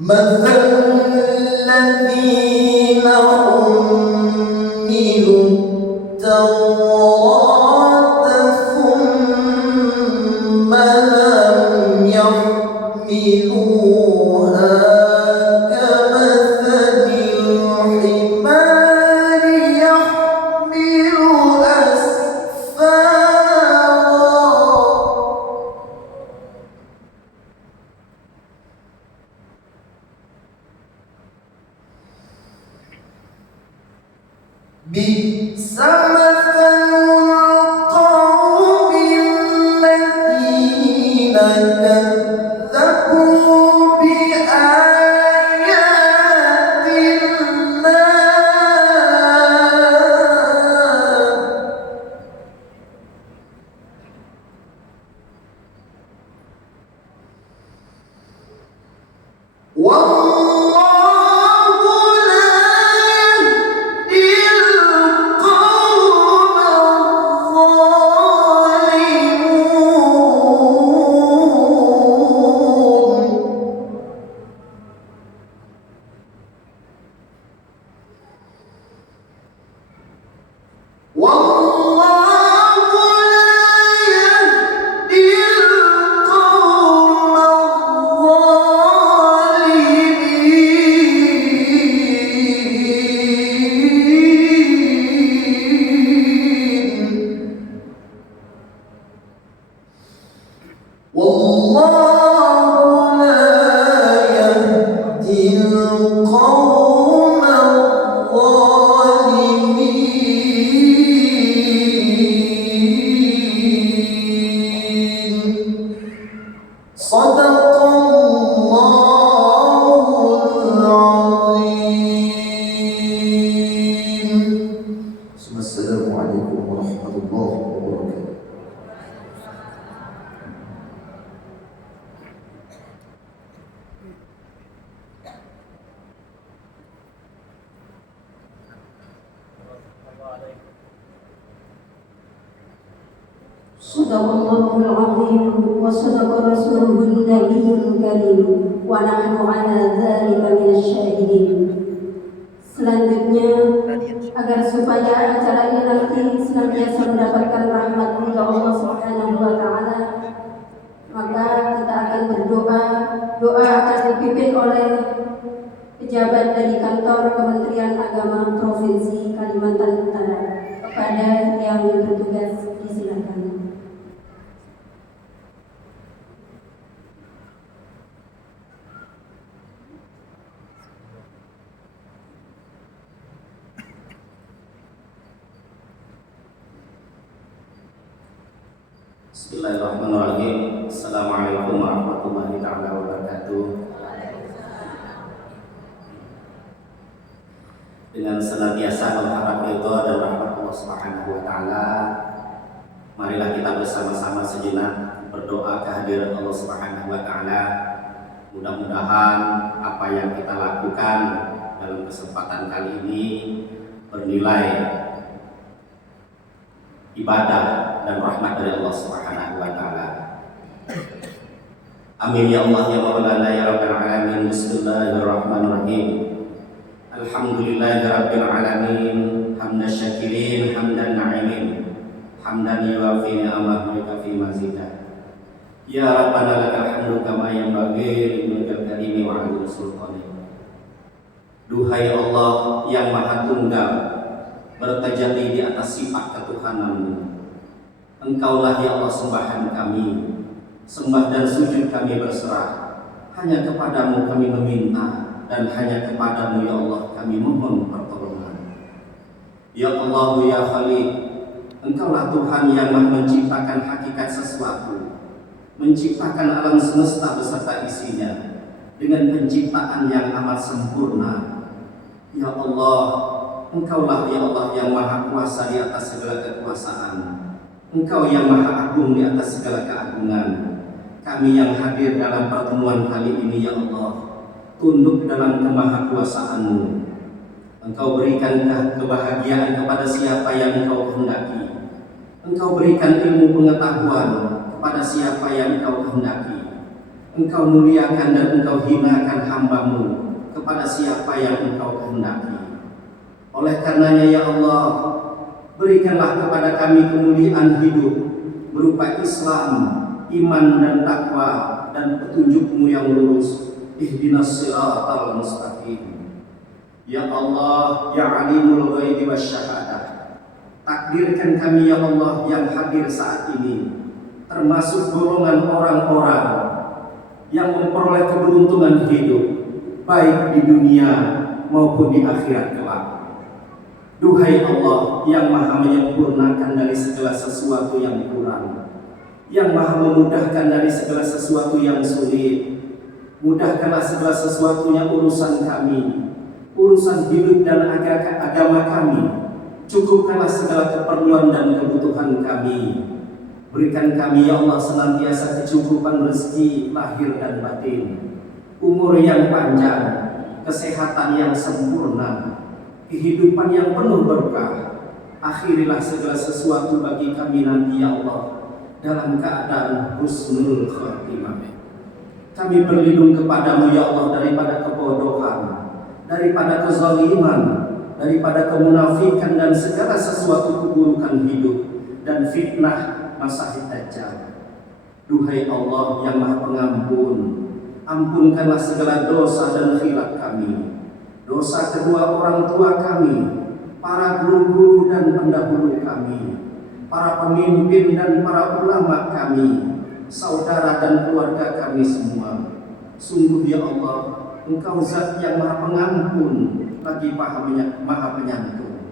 مثل الذين حملوا التوراة ثم لم يحملوها كمثل الحمار يحمل أسفارا بئس مثل القوم الذين كذبوا بآيات الله والله لا يهدي القوم الظالمون والله لا يهدي القوم الظالمين والله لا يهدي القوم الظالمين صدق الله العظيم. السلام عليكم ورحمة الله وبركاته. صدق الله العظيم وصدق رسوله النبي الكريم ونحن على ذلك من الشاهدين. Selanjutnya, agar supaya acara ini nanti senantiasa mendapatkan rahmat dari Allah Subhanahu wa Ta'ala, maka kita akan berdoa. Doa akan dipimpin oleh pejabat dari kantor Kementerian Agama Provinsi Kalimantan Utara. Kepada yang bertugas disilakan. Bismillahirrahmanirrahim. Assalamualaikum warahmatullahi wabarakatuh. Dengan senantiasa berharap ridha dan rahmat Allah Subhanahu wa Ta'ala, marilah kita bersama-sama sejenak berdoa kehadiran Allah Subhanahu wa Ta'ala. Mudah-mudahan apa yang kita lakukan dalam kesempatan kali ini bernilai ibadah dan rahmat dari Allah Subhanahu wa Ta'ala. Amin ya Allah ya Maulana ya Rabbal Alamin. Bismillahirrahmanirrahim. Alhamdulillahirabbil alamin. Hamdan syakirin, hamdan na'imin, hamdan yuwafi ni'amahu wa yukafi mazidah. Ya Rabbana lakal hamdu kama yanbaghi liwajhil karimi wa 'ala sultani. Duhai Allah yang Maha Tunggal, bertajalli di atas sifat ketuhanan-Mu. Engkaulah ya Allah sembahan kami, sembah dan sujud kami berserah. Hanya kepadamu kami meminta, dan hanya kepadamu ya Allah kami mohon pertolongan. Ya Allah ya Khaliq, Engkaulah Tuhan yang Maha menciptakan hakikat sesuatu, menciptakan alam semesta beserta isinya dengan penciptaan yang amat sempurna. Ya Allah, Engkaulah ya Allah yang Maha Kuasa di atas segala kekuasaan. Engkau yang Maha Agung di atas segala keagungan. Kami yang hadir dalam pertemuan kali ini ya Allah, tunduk dalam kemahakuasaan-Mu. Engkau berikan kebahagiaan kepada siapa yang Engkau kehendaki. Engkau berikan ilmu pengetahuan kepada siapa yang Engkau kehendaki. Engkau muliakan dan Engkau hinakan hamba-Mu kepada siapa yang Engkau kehendaki. Oleh karenanya ya Allah, berikanlah kepada kami kemuliaan hidup berupa Islam, iman dan takwa dan petunjuk-Mu yang lurus. Ihdinas siratal mustaqim. Ya Allah, ya alimul ghaibi wasyahadah, takdirkan kami ya Allah yang hadir saat ini termasuk golongan orang-orang yang memperoleh keberuntungan hidup baik di dunia maupun di akhirat kelak. Duhai Allah yang maha menyempurnakan dari segala sesuatu yang kurang, yang maha memudahkan dari segala sesuatu yang sulit, mudahkanlah segala sesuatunya urusan kami, urusan hidup dan agama kami. Cukupkanlah segala keperluan dan kebutuhan kami. Berikan kami ya Allah senantiasa kecukupan rezeki lahir dan batin, umur yang panjang, kesehatan yang sempurna, kehidupan yang penuh berkah. Akhirilah segala sesuatu bagi kami nanti ya Allah dalam keadaan husnul khatimah. Kami berlindung kepadamu ya Allah daripada kebodohan, daripada kezaliman, daripada kemunafikan dan segala sesuatu keburukan hidup dan fitnah Masih Dajjal. Duhai Allah yang maha pengampun, ampunkanlah segala dosa dan khilaf kami, dosa kedua orang tua kami, para guru-guru dan pendahulu kami, para pemimpin dan para ulama kami, saudara dan keluarga kami semua. Sungguh ya Allah, Engkau zat yang maha pengampun lagi maha penyantun.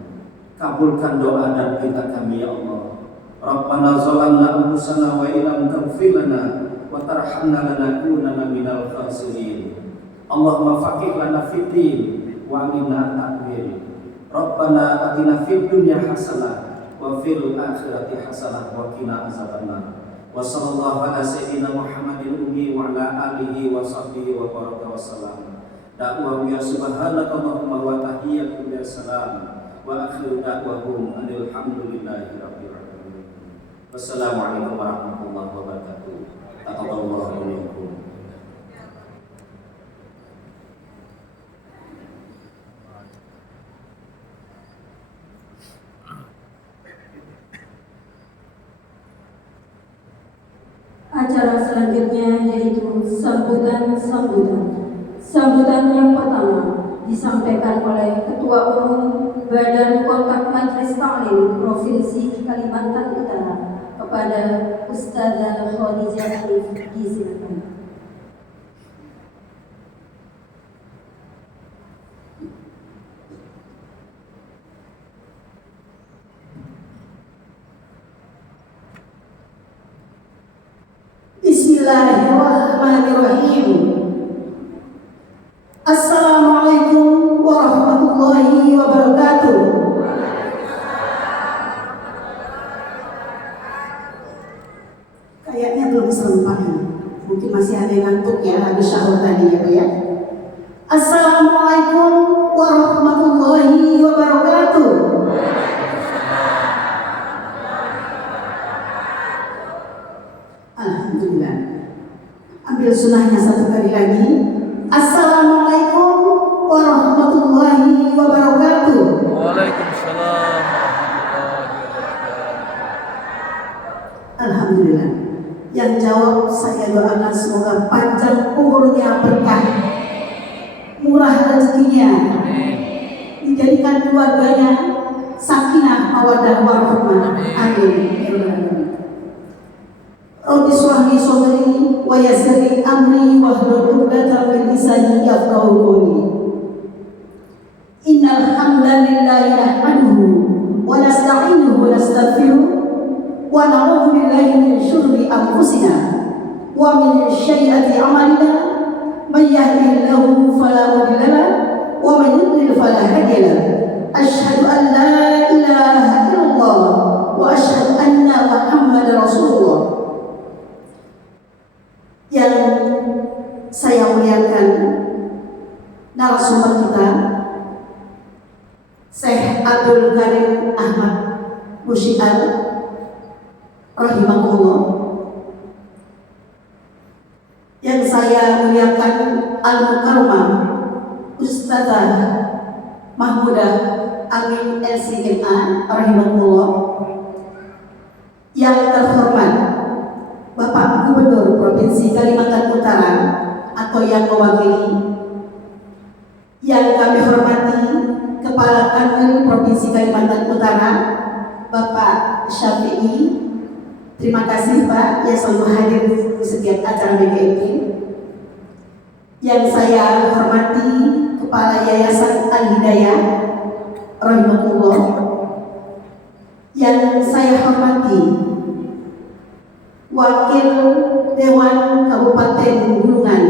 Kabulkan doa dan kita kami ya Allah. Rabbana zalamna anfusana wa illam taghfir lana wa tarhamna lanakunanna minal khasirin. Allahumma faqih lana fid din wa alimna ta'wil. Rabbana atina fid dunya hasanah wa fil akhirati hasanah wa qina azabannar. Wa sallallahu ala sayyidina Muhammadin ummi wa ala alihi wa sahbihi wa baraka wa salam. Da'wa ya subhanaka Allahumma wa tahiyyatu ya salam wa akhiru da'wahum alhamdulillahi rabbil alamin. Wassalamualaikum warahmatullahi wabarakatuh. Taqabbalallahu minkum. Acara selanjutnya yaitu sambutan yang pertama disampaikan oleh Ketua Umum Badan Kontak Majelis Taklim Provinsi Kalimantan Utara kepada Ustazah Khadijah Arif. Disilakan. Bismillahirrahmanirrahim. Assalamualaikum warahmatullahi wabarakatuh. Kayaknya belum serempak ini. Mungkin masih ada yang ngantuk ya habis sahur tadi ya Pak ya. Assalamualaikum warahmatullahi wabarakatuh. Alhamdulillah. Ambil sunahnya satu kali lagi. Assalamualaikum warahmatullahi wabarakatuh. Waalaikumsalam. Alhamdulillah. Yang jawab saya doakan semoga panjang umurnya, berkah, murah rezekinya, dijadikan keluarganya sakinah mawaddah warahmah. Amin. Rabbi shrah li sadri wa yassir li amri wahlul 'uqdatam min lisani yafqahu qawli. Innal hamdalillahi nahmaduhu wa nasta'inuhu wa nastaghfiruh wa na'udzu billahi min syururi anfusina wa min sayyiati a'malina. May yahdihillahu fala mudilla lahu wa may yudlil fala hadiya lahu. Asyhadu an la ilaha illallah wa asyhadu anna Muhammadar Rasulullah. Yang saya muliakan narasumber kita, Syekh Abdul Karim Ahmad Musyiar rahimahullah, yang saya muliakan Al-Mukarramah Ustazah Mahmudah Amin LCMA rahimahullah, yang terhormat Bapak Gubernur Provinsi Kalimantan Utara atau yang mewakili, yang kami hormati Kepala Kanwil Provinsi Kalimantan Utara Bapak Syafi'i. Terima kasih Pak yang selalu hadir di setiap acara BKMP. Yang saya hormati Kepala Yayasan Al-Hidayah rahimahullah. Yang saya hormati Wakil Dewan Kabupaten Bulungan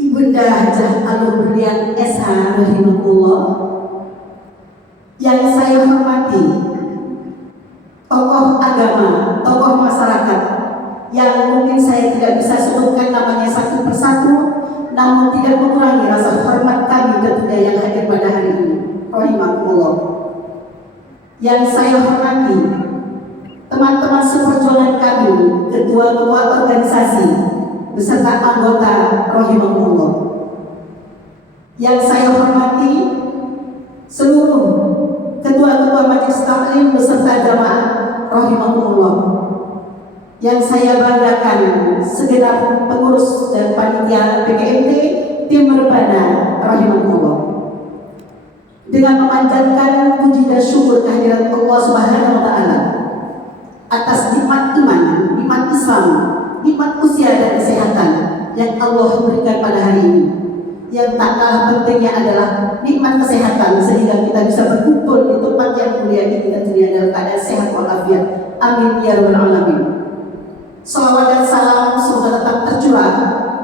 Ibunda Hajah Alur Berlian SH rahimahullah. Yang saya hormati tokoh agama, tokoh masyarakat yang mungkin saya tidak bisa sebutkan namanya satu persatu, namun tidak mengurangi rasa hormat kami tentunya yang hadir pada hari ini rahimahullah. Yang saya hormati teman-teman seperjuangan kami, ketua-ketua organisasi beserta anggota rahimahullah. Yang saya hormati seluruh ketua-ketua majelis taklim beserta jamaah rahimahullah. Yang saya banggakan segenap pengurus dan panitia PKMT tim Rebana rahimahullah. Dengan memanjatkan puji dan syukur kehadirat Allah Subhanahu wa taala atas nikmat iman, nikmat Islam, nikmat usia dan kesehatan yang Allah berikan pada hari ini. Yang tak kalah pentingnya adalah nikmat kesehatan sehingga kita bisa berkumpul di tempat yang mulia ini tentunya dalam keadaan sehat walafiat. Amin ya rabbal alamin. Salawat dan salam semoga tetap tercurah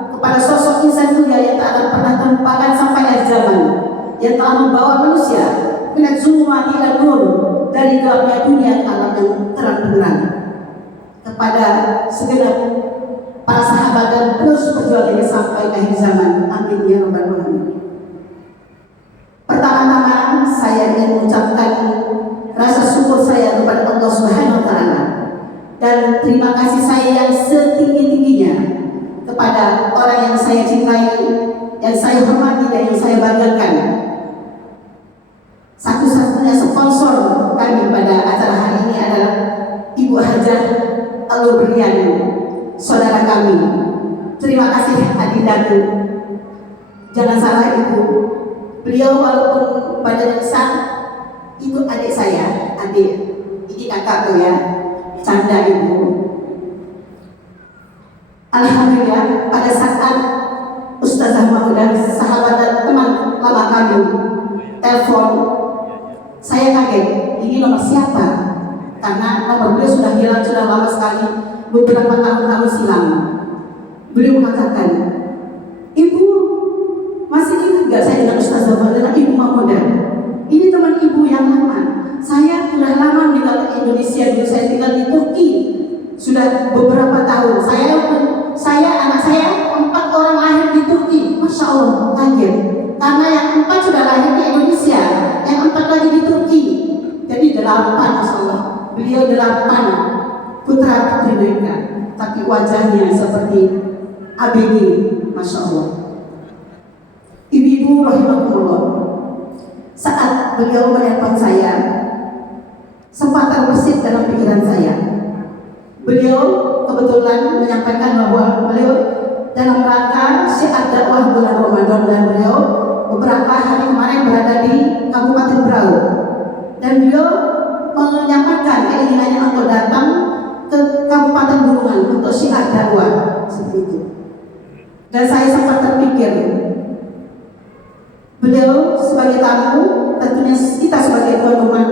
kepada sosok insan mulia yang tak akan pernah terlupakan sampai akhir zaman, yang telah membawa manusia minat zulumati ila nur, dari gelapnya dunia ke alam yang terang benderang. Kepada segenap para sahabat dan terus perjuangannya sampai akhir zaman. Amin ya rabbal alamin. Pertama-tama saya ingin mengucapkan rasa syukur saya kepada Allah Subhanahu wa taala dan terima kasih saya yang setinggi-tingginya kepada orang yang saya cintai, yang saya hormati dan yang saya banggakan. Satu-satunya sponsor kami pada acara hari ini adalah Ibu Hajah Alur Berlian, saudara kami. Terima kasih adindaku. Jangan salah Ibu, beliau walaupun badannya besar, itu adik saya, adik. Ini kakakku ya, canda Ibu. Alhamdulillah pada saat Ustazah Mahmudah, sahabat dan teman lama kami, telepon, saya kaget, ini nomor siapa? Karena nomor beliau sudah hilang, sudah lama sekali, beberapa tahun-tahun silam. Beliau mengatakan, Ibu, masih ingat gak saya dengan Ustazah Mahmudah, Ibu Mahmudah? Ini teman Ibu yang lama. Saya sudah lama meninggal di Indonesia, dulu saya tinggal di Turki. Sudah beberapa tahun. Anak saya 4 orang lahir di Turki. Masya Allah, kaget. Karena yang 4 sudah lahir di Indonesia, yang 4 lagi di Turki. Jadi 8, Masya Allah. Beliau 8 putra putri mereka, tapi wajahnya seperti ABG, Masya Allah. Ibu-ibu rahimahullah, saat beliau menelpon saya, sempat terbesit dalam pikiran saya. Beliau kebetulan menyampaikan bahwa beliau dalam rangka syiar dakwah bulan Ramadan, dan beliau beberapa hari kemarin berada di Kabupaten Berau, dan beliau menyampaikan keinginannya untuk datang ke Kabupaten Bulungan untuk syiar dakwah seperti itu. Dan saya sempat terpikir, beliau sebagai tamu, tentunya kita sebagai tuan rumah,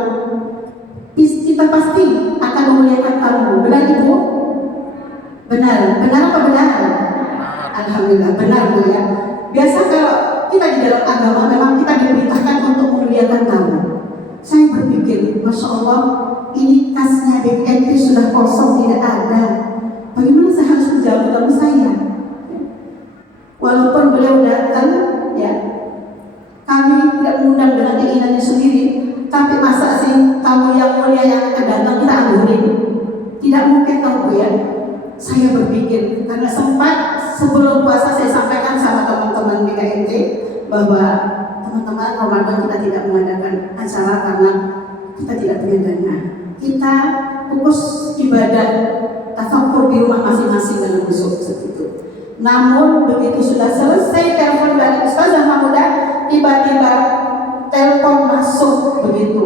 kita pasti akan memuliakan tamu. Benar Ibu? Benar. Benar apa benar? Alhamdulillah benar Bu ya. Biasa kalau kita di dalam agama memang kita diperintahkan untuk memuliakan tamu. Saya berpikir, Masya Allah, ini kasnya BKMP sudah kosong, tidak ada. Bagaimana saya harus menjamu tamu saya? Walaupun beliau datang, ya, kami tidak mengundang dengan keinginannya sendiri, tapi masa sih tamu yang mulia yang akan datang kita anggurin? Tidak mungkin tahu ya. Saya berpikir karena sempat sebelum puasa saya sampaikan sama teman-teman di KMT bahwa teman-teman Ramadan kita tidak mengadakan acara karena kita tidak punya dana. Kita fokus ibadah tafakur di rumah masing-masing dalam besok itu. Namun begitu sudah selesai telepon dari Ustazah Mahmudah, tiba-tiba telepon masuk begitu,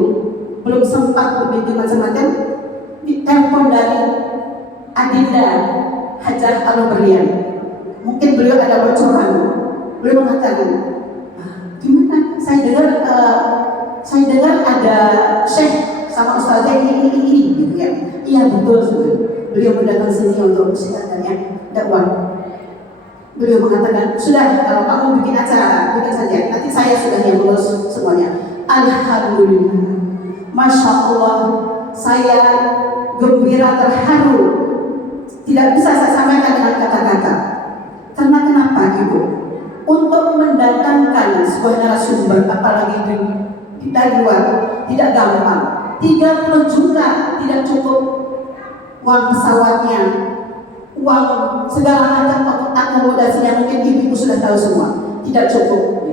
belum sempat begitu macam-macam, telepon dari Adinda Hajar Aloberian. Mungkin beliau ada bocoran. Beliau mengatakan, gimana? Saya dengar ada Syekh sama Ustazah ini gitu ya. Iya betul. Beliau mendatang sini untuk silakannya dakwah. Beliau mengatakan, sudah kalau kamu bikin acara, bikin saja. Nanti saya sudah yang ngurus semuanya. Alhamdulillah, masya Allah, saya gembira, terharu. Tidak bisa saya sampaikan dengan kata-kata. Karena kenapa Ibu? Untuk mendatangkan sebuah narasumber, apalagi dari luar, tidak gampang. 30 juta tidak cukup. Uang pesawatnya, uang segala macam akomodasinya, mungkin ibu sudah tahu semua, tidak cukup.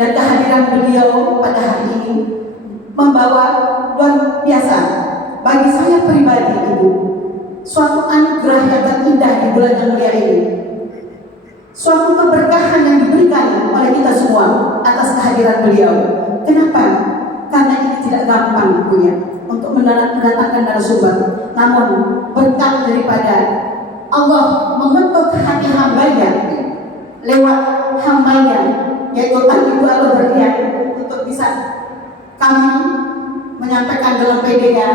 Dan kehadiran beliau pada hari ini membawa luar biasa bagi saya pribadi, Ibu, suatu anugerah yang terindah di bulan yang mulia ini, suatu keberkahan yang diberikan oleh kita semua atas kehadiran beliau. Kenapa? Karena ini tidak gampang, Bu, ya, untuk mendatangkan narasumber. Namun berkat daripada Allah mengetuk hati hambanya lewat hambanya, yaitu Ibu Aloberian, untuk bisa kami menyampaikan dalam PD-nya,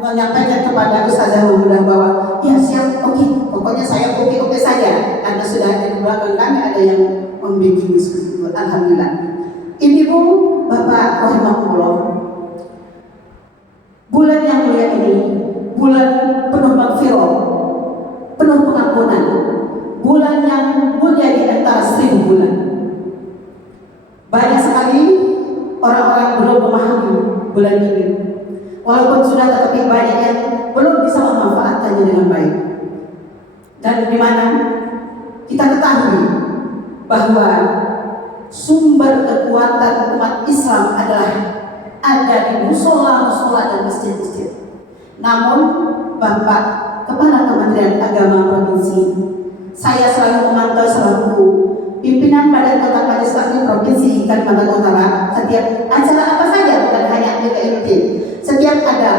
menyampaikan kepada Ustazah Mahmudah bahwa ya siap, oke, pokoknya saya oke saja, karena sudah ada di belakang kami ada yang membimbing diskusi. Alhamdulillah. Ibu, Bapak rahimahullah, bulan yang mulia ini bulan penuh maghfirah, penuh pengampunan, bulan yang mulia di antara 1000 bulan. Banyak sekali orang-orang belum memahami bulan ini, walaupun sudah, tetapi banyak yang belum bisa memanfaatkannya dengan baik. Dan di mana kita ketahui bahwa sumber kekuatan umat Islam adalah ada di musola-musola dan masjid-masjid. Namun Bapak Kepala Kementerian Agama Provinsi, saya selalu memantau selaku pimpinan Badan Kota Majelis Taklim Provinsi Kalimantan Utara, setiap acara apa saja, bukan hanya DKIP, setiap ada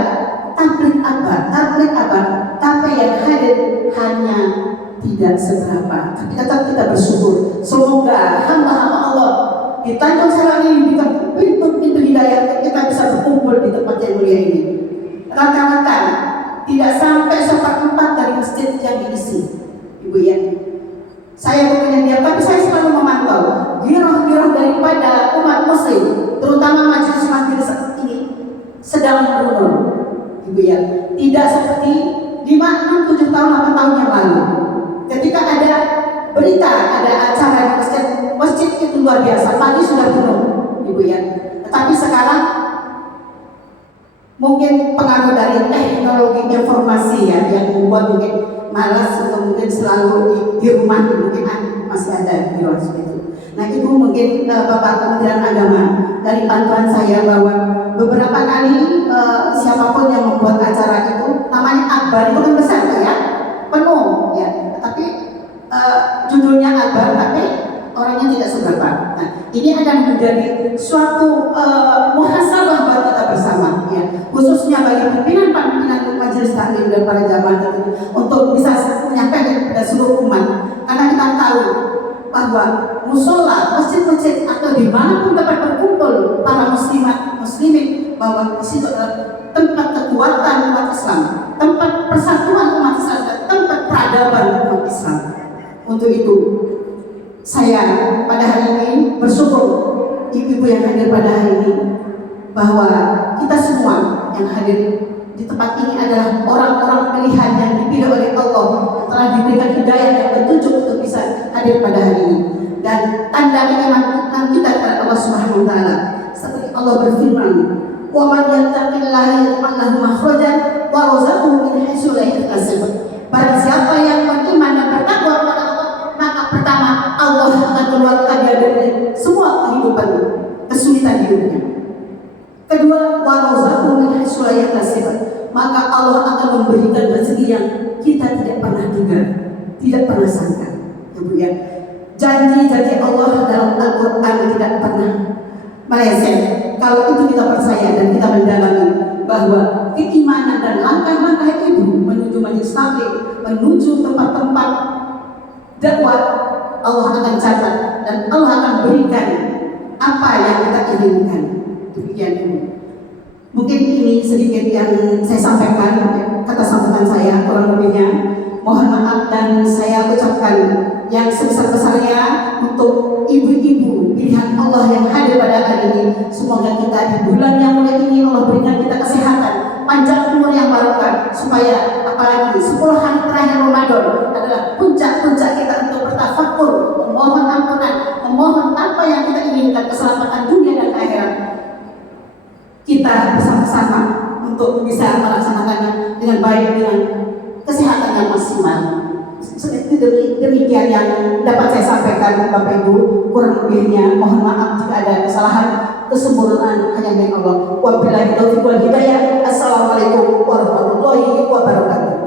tablik apa, tapi yang hadir hanya tidak seberapa, tapi tetap kita bersyukur. Semoga hamba-hamba Allah di Tanjung Salak ini diberikan pintu-pintu hidayah untuk kita bisa berkumpul di tempat yang mulia ini. Rata-rata tidak sampai 1/4 dari masjid yang diisi, Ibu, ya. Saya bukannya diam, tapi saya selalu memantau giroh-giroh daripada umat Muslim, terutama majelis-majelis ini sedang menurun, Ibu, ya. Tidak seperti 5, 6, 7 tahun, 8 tahun yang lalu. Ketika ada berita, ada acara di masjid itu luar biasa, pagi sudah penuh, Ibu, ya. Tetapi sekarang mungkin pengaruh dari teknologi informasi, ya, yang membuat mungkin malas untuk mungkin selalu di rumah, mungkin masih ada di luar itu. Nah, Ibu, mungkin Bapak Kementerian Agama, dari pantauan saya bahwa beberapa kali siapapun yang membuat acara itu, namanya akbar itu kan besar, ya, penuh, ya. Tapi judulnya akbar, tapi orangnya tidak seberapa. Nah, ini akan menjadi suatu muhasabah buat kita bersama, ya, khususnya bagi pimpinan majelis taklim dan para jamaah untuk bisa menyampaikan kepada seluruh umat, karena kita tahu bahwa musola, masjid-masjid atau dimanapun dapat berkumpul para muslimin, bahwa di situ adalah tempat kekuatan umat Islam, tempat persatuan umat Islam, dan tempat peradaban umat Islam. Untuk itu saya pada hari ini bersyukur ibu-ibu yang hadir pada hari ini, bahwa kita semua yang hadir di tempat ini adalah orang-orang pilihan yang dipilih oleh Allah, yang telah diberikan hidayah dan petunjuk untuk bisa hadir pada hari ini. Dan tanda keimanan kita kepada Allah Subhanahu wa taala, seperti Allah berfirman, "Wa man yattaqillaha yaj'al lahu makhrajan wa yarzuqhu min haitsu la yahtasib." Barang siapa yang beriman dan bertakwa kepada Allah, semua kehidupan kesulitan hidupnya. Kedua, warazaqu min haitsu la yahtasib, maka Allah akan memberikan rezeki yang kita tidak pernah duga, tidak pernah sangka. Ya Bu ya. Janji-janji Allah dalam Al-Qur'an tidak pernah meleset. Kalau itu kita percaya dan kita mendalami bahwa keimanan dan langkah-langkah itu menuju majelis taklim, menuju tempat-tempat dakwah, Allah akan catat dan Allah akan berikan apa yang kita inginkan. Demikian ini. Mungkin ini sedikit yang saya sampaikan, kata sambutan saya kurang lebihnya. Mohon maaf dan saya ucapkan yang sebesar-besarnya untuk ibu-ibu pilihan Allah yang hadir pada hari ini. Semoga kita di bulan yang mulia ini Allah berikan kita kesehatan, panjang umur yang barokah, supaya apalagi 10 hari terakhir Ramadan adalah puncak-puncak kita untuk bertafakur, memohon ampunan, memohon apa yang kita inginkan, keselamatan dunia dan akhirat. Kita bersama-sama untuk bisa melaksanakannya dengan baik, dengan kesehatan yang maksimal. Demikian yang dapat saya sampaikan Bapak Ibu. Kurang lebihnya mohon maaf jika ada kesalahan, kesempurnaan hanya milik Allah. Wabillahi taufiq wal hidayah. Assalamualaikum warahmatullahi wabarakatuh.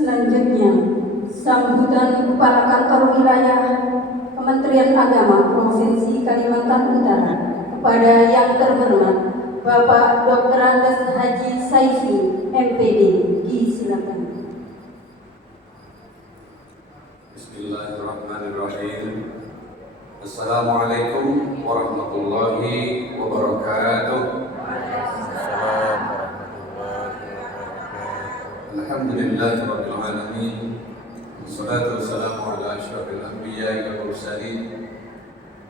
Selanjutnya, sambutan Kepala Kantor Wilayah Kementerian Agama Provinsi Kalimantan Utara kepada yang terhormat Bapak Dr. Andes Haji Saifi, MPD. Silakan. Bismillahirrahmanirrahim. Assalamualaikum warahmatullahi wabarakatuh. Alhamdulillahirabbil alamin. Wassalatu wassalamu ala asyrafil anbiya'i wal mursalin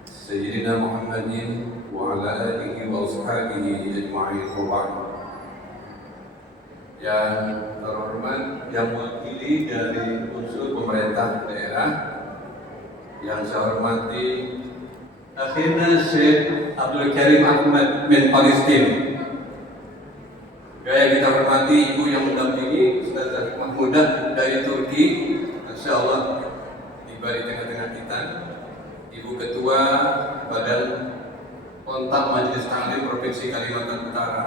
sayyidina Muhammadin wa ala alihi wa ashabihi ajma'in. Yang terhormat, yang mewakili dari unsur pemerintah daerah, yang saya hormati akhirnya Syekh Abdul Karim Ahmad bin Palestin. Yang kita hormati ibu yang mendampingi Ustazah Mahmudah dari Turki, Masya Allah, tiba di tengah-tengah kita. Ibu Ketua Badan Kontak Majelis Taklim Provinsi Kalimantan Utara,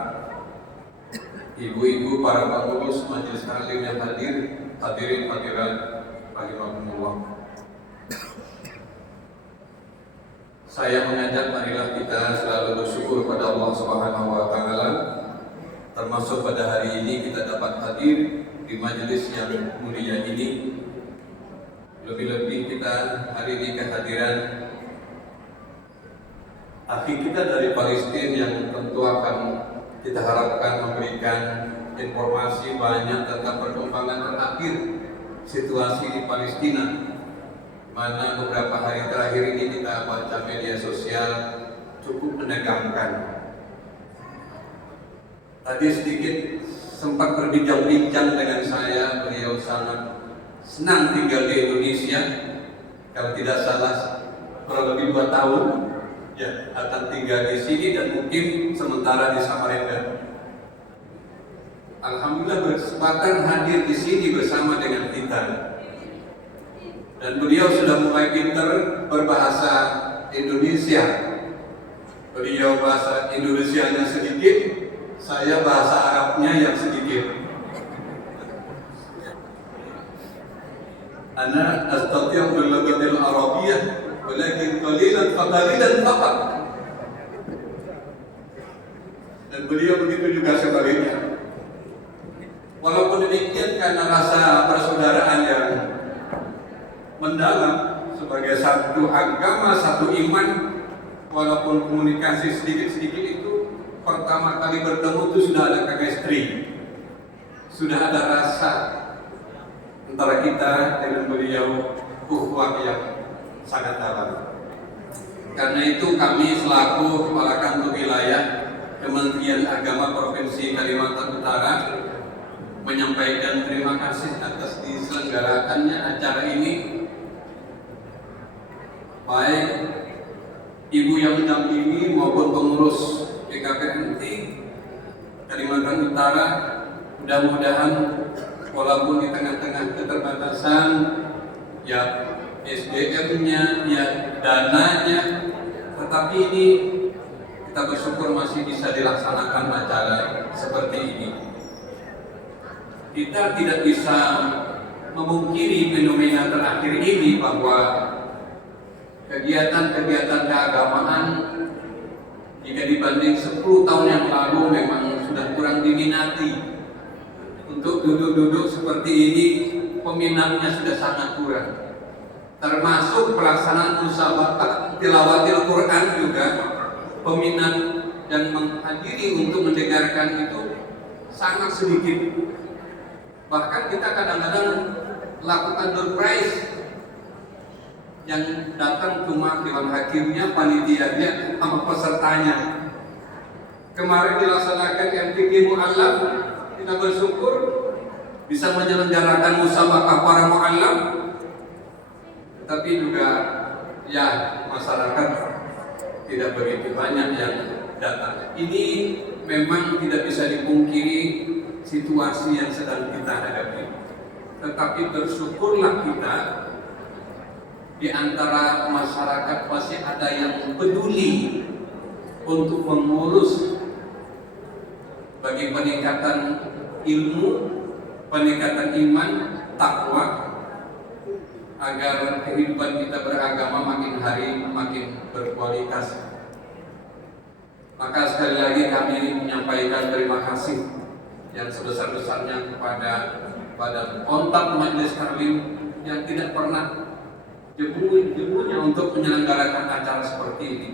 ibu-ibu para pengurus Majelis Taklim yang hadir, hadirin hadirat rahimahumullah. Saya mengajak marilah kita selalu bersyukur pada Allah Subhanahu wa taala. Termasuk pada hari ini kita dapat hadir di majelis yang mulia ini. Lebih-lebih kita hari ini kehadiran akhi kita dari Palestina yang tentu akan kita harapkan memberikan informasi banyak tentang perkembangan terakhir situasi di Palestina, mana beberapa hari terakhir ini kita baca media sosial cukup menegangkan. Tadi sedikit sempat berbincang-bincang dengan saya, beliau sangat senang tinggal di Indonesia. Kalau tidak salah kurang lebih 2 tahun ya akan tinggal di sini dan mungkin sementara di Samarinda. Alhamdulillah berkesempatan hadir di sini bersama dengan kita. Dan beliau sudah mulai pintar berbahasa Indonesia. Beliau bahasa Indonesianya sedikit, saya bahasa Arabnya yang sedikit. Ana astati'u bil lughatil arabiyyah walakin qalilan faqat. Dan beliau begitu juga sebaliknya. Walaupun demikian, karena rasa persaudaraan yang mendalam sebagai satu agama, satu iman, walaupun komunikasi sedikit-sedikit itu pertama kali bertemu itu sudah ada chemistry, sudah ada rasa antara kita dengan beliau, ukhuwah yang sangat dalam. Karena itu kami selaku Kepala Kantor Wilayah Kementerian Agama Provinsi Kalimantan Utara menyampaikan terima kasih atas diselenggarakannya acara ini baik ibu yang mendampingi maupun pengurus PKPMT Kalimantan Utara. Mudah-mudahan walaupun di tengah-tengah keterbatasan ya SDM-nya, ya dananya, tetapi ini kita bersyukur masih bisa dilaksanakan acara seperti ini. Kita tidak bisa memungkiri fenomena terakhir ini bahwa kegiatan-kegiatan keagamaan jika dibanding 10 tahun yang lalu memang sudah kurang diminati. Untuk duduk-duduk seperti ini peminatnya sudah sangat kurang. Termasuk pelaksanaan musabaqah tilawatil Quran juga peminat yang menghadiri untuk mendengarkan itu sangat sedikit. Bahkan kita kadang-kadang lakukan door prize yang datang cuma dewan hakimnya, panitianya, sama pesertanya. Kemarin dilaksanakan MTQ Mu'allaf, kita bersyukur bisa menyelenggarakan musabaqah para mu'allaf, tetapi juga ya masyarakat tidak begitu banyak yang datang. Ini memang tidak bisa dipungkiri situasi yang sedang kita hadapi. Tetapi bersyukurlah kita di antara masyarakat masih ada yang peduli untuk mengurus bagi peningkatan ilmu, peningkatan iman, takwa, agar kehidupan kita beragama makin hari makin berkualitas. Maka sekali lagi kami menyampaikan terima kasih yang sebesar-besarnya kepada kontak Majelis Taklim yang tidak pernah jemu-jemunya untuk menyelenggarakan acara seperti ini.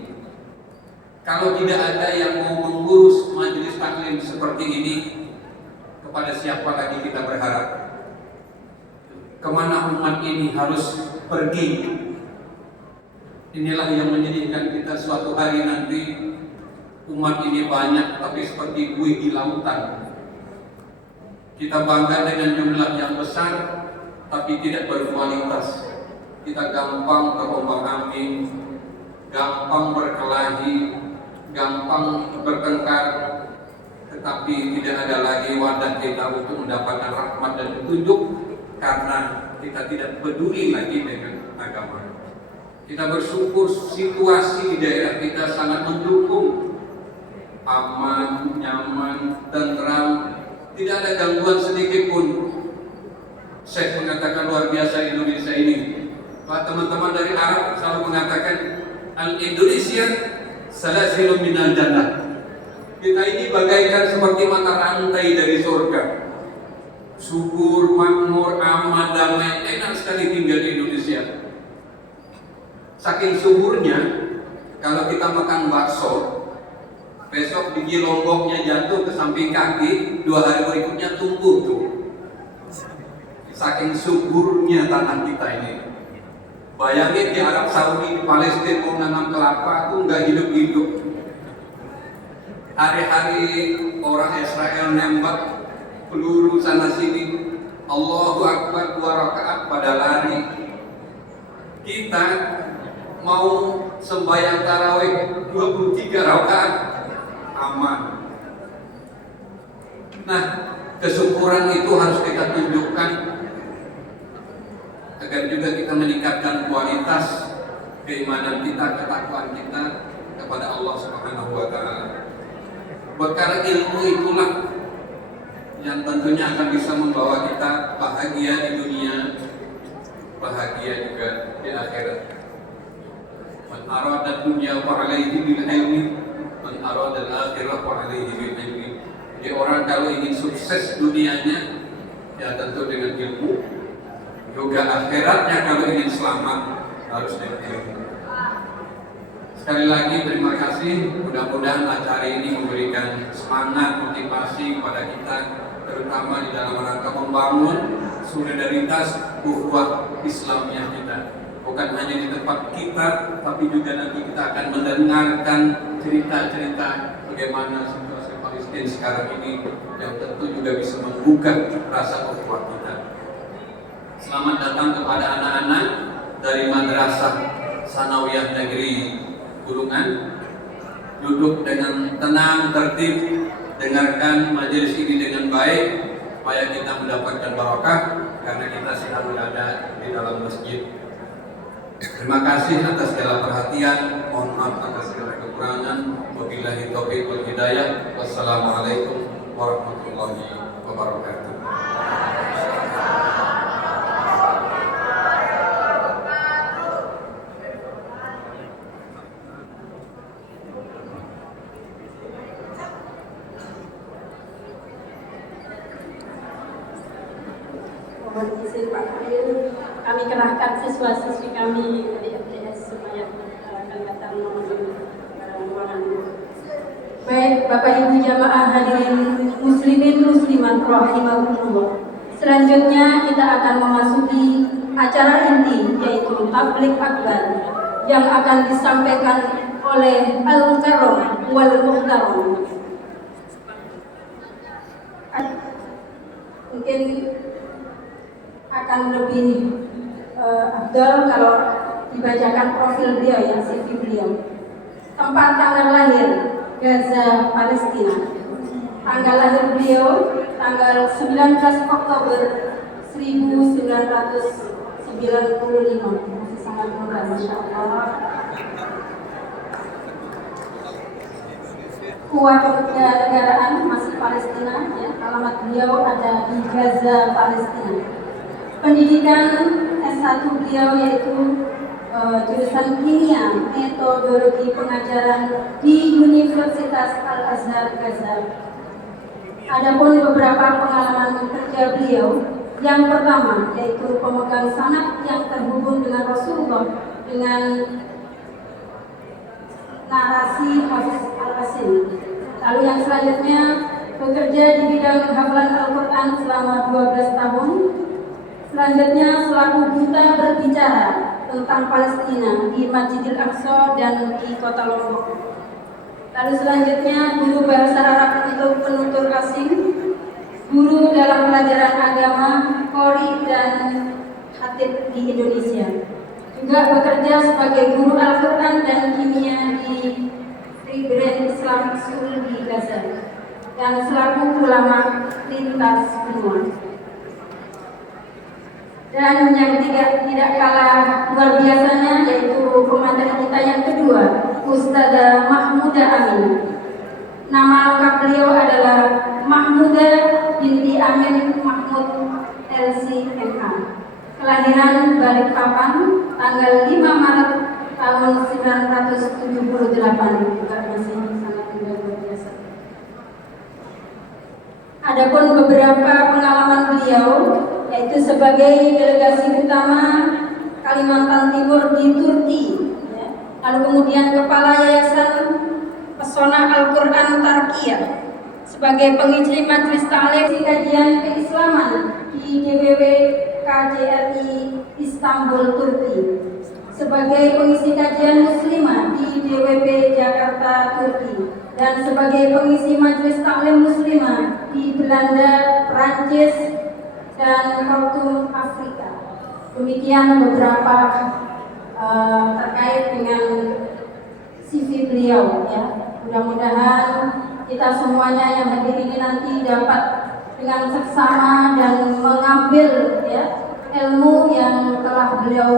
Kalau tidak ada yang mau mengurus Majelis Taklim seperti ini, kepada siapa lagi kita berharap? Kemana umat ini harus pergi? Inilah yang menyedihkan kita suatu hari nanti. Umat ini banyak tapi seperti buih di lautan. Kita bangga dengan jumlah yang besar tapi tidak berkualitas. Kita gampang terombang-ambing, gampang berkelahi, gampang bertengkar, tetapi tidak ada lagi wadah kita untuk mendapatkan rahmat dan petunjuk karena kita tidak peduli lagi dengan agama. Kita bersyukur situasi di daerah kita sangat mendukung, aman, nyaman, tentram, tidak ada gangguan sedikit pun. Syekh mengatakan luar biasa Indonesia ini. Pak teman-teman dari Arab selalu mengatakan Al-Indonesia salasilun minal jannah. Kita ini bagaikan seperti mata rantai dari surga. Subur, makmur, aman, damai, enak sekali tinggal di Indonesia. Saking suburnya, kalau kita makan bakso, besok biji lomboknya jatuh ke samping kaki, 2 hari berikutnya tumbuh tuh. Saking suburnya tanah kita ini. Bayangin di Arab Saudi, di Palestina mau nanam kelapa tuh nggak hidup-hidup. Hari-hari orang Israel nembak peluru sana sini. Allahu Akbar 2 rakaat pada lari. Kita mau sembahyang tarawih 23 rakaat aman. Nah, kesyukuran itu harus kita tunjukkan agar juga kita meningkatkan kualitas keimanan kita, ketakwaan kita kepada Allah Subhanahu wa taala. Perkara ilmu itulah yang tentunya akan bisa membawa kita bahagia di dunia, bahagia juga di akhirat. Man arada dunya fa alaihi bil ilmi, man arada al-akhirah fa alaihi bil ilmi. Jadi orang kalau ingin sukses dunianya ya tentu dengan ilmu. Juga akhiratnya kalau ingin selamat harus dengan ilmu. Sekali lagi terima kasih. Mudah-mudahan acara ini memberikan semangat, motivasi kepada kita, terutama di dalam rangka membangun solidaritas ukhuwah Islamiyah kita. Bukan hanya di tempat kita, tapi juga nanti kita akan mendengarkan cerita-cerita bagaimana situasi Palestina sekarang ini yang tentu juga bisa membuka rasa ukhuwah kita. Selamat datang kepada anak-anak dari Madrasah Sanawiyah Negeri Bulungan. Duduk dengan tenang, tertib, dengarkan majelis ini dengan baik supaya kita mendapatkan barokah karena kita sedang berada di dalam masjid. Terima kasih atas segala perhatian, mohon maaf atas segala kekurangan. Wabillahi taufiq wal hidayah. Wassalamualaikum warahmatullahi wabarakatuh. Mohon izin Pak Khalil, kami kerahkan siswa-siswi kami di FTS supaya akan datang memenuhi ruangan. Baik, Bapak Ibu jamaah hadirin muslimin muslimat rahimakumullah. Selanjutnya kita akan memasuki acara inti yaitu tabligh akbar yang akan disampaikan oleh Al-Karam wal Muhtaram. Mungkin akan lebih afdal kalau dibacakan profil beliau ya, CV beliau. Tempat tanggal lahir Gaza, Palestina. Tanggal lahir beliau tanggal 19 Oktober 1995. Masih sangat muda, Masya Allah. Kewarganegaraan masih Palestina ya. Alamat beliau ada di Gaza, Palestina. Pendidikan S1 beliau yaitu jurusan kimia metodologi pengajaran di Universitas Al-Azhar Gaza. Adapun beberapa pengalaman kerja beliau, yang pertama yaitu pemegang sanad yang terhubung dengan Rasulullah dengan narasi Hafiz Al-Qasim. Lalu yang selanjutnya bekerja di bidang hafalan Al-Quran selama 12 tahun. Selanjutnya selaku duta berbicara tentang Palestina di Masjidil Aqsa dan di Kota Lombok. Lalu selanjutnya guru bahasa Arab untuk penutur asing, guru dalam pelajaran agama, qori dan khatib di Indonesia. Juga bekerja sebagai guru Al-Quran dan kimia di Tribren Islamic School di Gaza dan selaku ulama lintas benua. Dan yang tidak kalah luar biasanya yaitu pemateri kita yang kedua, Ustadzah Mahmudah Amin. Nama lengkap beliau adalah Mahmudah binti Amin Mahmud LC.MA. Kelahiran Balikpapan tanggal 5 Maret tahun 1978, juga masih sangat muda luar biasa. Adapun beberapa pengalaman beliau yaitu sebagai delegasi utama Kalimantan Timur di Turki, ya. Lalu kemudian kepala Yayasan Pesona Al-Quran Tarkiyah, sebagai pengisi majelis taklim kajian keislaman di DPW KJRI Istanbul Turki, sebagai pengisi kajian muslimah di DWP Jakarta Turki, dan sebagai pengisi majelis taklim muslimah di Belanda, Prancis, dan Khartoum, Afrika. Demikian beberapa terkait dengan CV beliau ya. Mudah-mudahan kita semuanya yang hadir ini nanti dapat dengan seksama dan mengambil ya ilmu yang telah beliau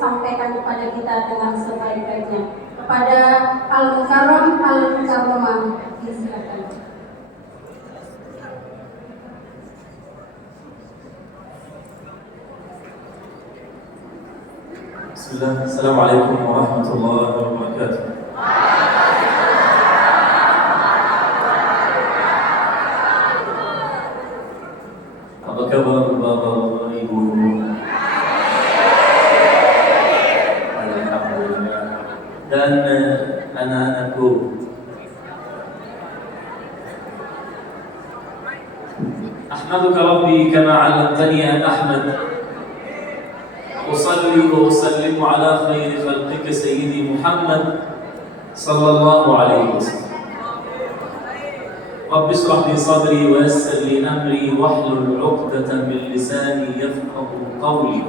sampaikan kepada kita dengan sebaik-baiknya. Kepada Al-Mukarram Al-Mukarramah, disilakan. Bismillah. Assalamualaikum warahmatullahi wabarakatuh. Apa kabar Bapak Ibu? Alhamdulillah. Dan anak-anakku, Ahmaduka Rabbi kama 'allamtani an ahmad. أصلي وأسلم على خير خلقك سيدي محمد صلى الله عليه وسلم. رب اشرح لي صدري ويسر لي أمري واحلل عقدة من لساني يفقه قولي.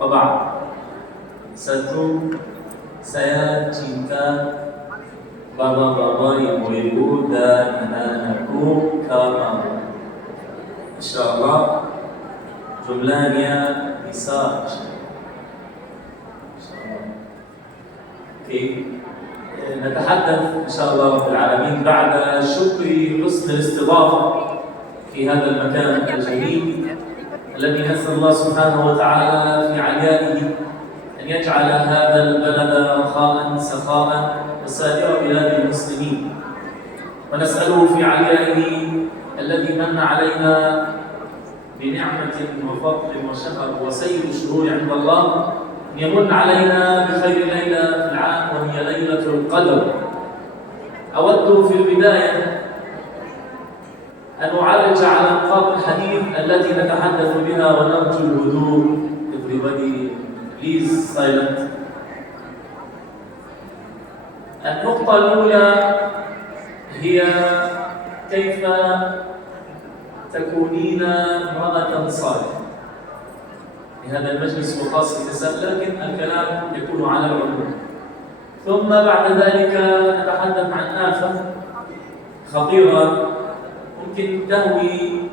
وبعد. Satu, saya cinta bapak-bapak, ibu-ibu, dan anak-anakku kama. Insyaallah jumlahnya bisa. نتحدث إن شاء الله رب العالمين بعد شكر حسن الاستضافة في هذا المكان الجميل الذي نسأل الله سبحانه وتعالى في عليائه أن يجعل هذا البلد رخاء سخاء وسائر بلاد المسلمين، ونسأله في عليائه الذي من علينا بنعمة وفضل وشهر وسيد الشهور عند الله أن يمن علينا بخير ليلة في العام وهي ليلة القدر. أود في البداية أن أعرج على نقاط الحديث التي نتحدث بها ونرجو الهدوء. Everybody please silent. النقطة الأولى هي كيف تكونين امرأة صالحة. لهذا المجلس وخاص النساء لكن الكلام يكون على العموم. ثم بعد ذلك نتحدث عن آفة خطيرة ممكن تهوي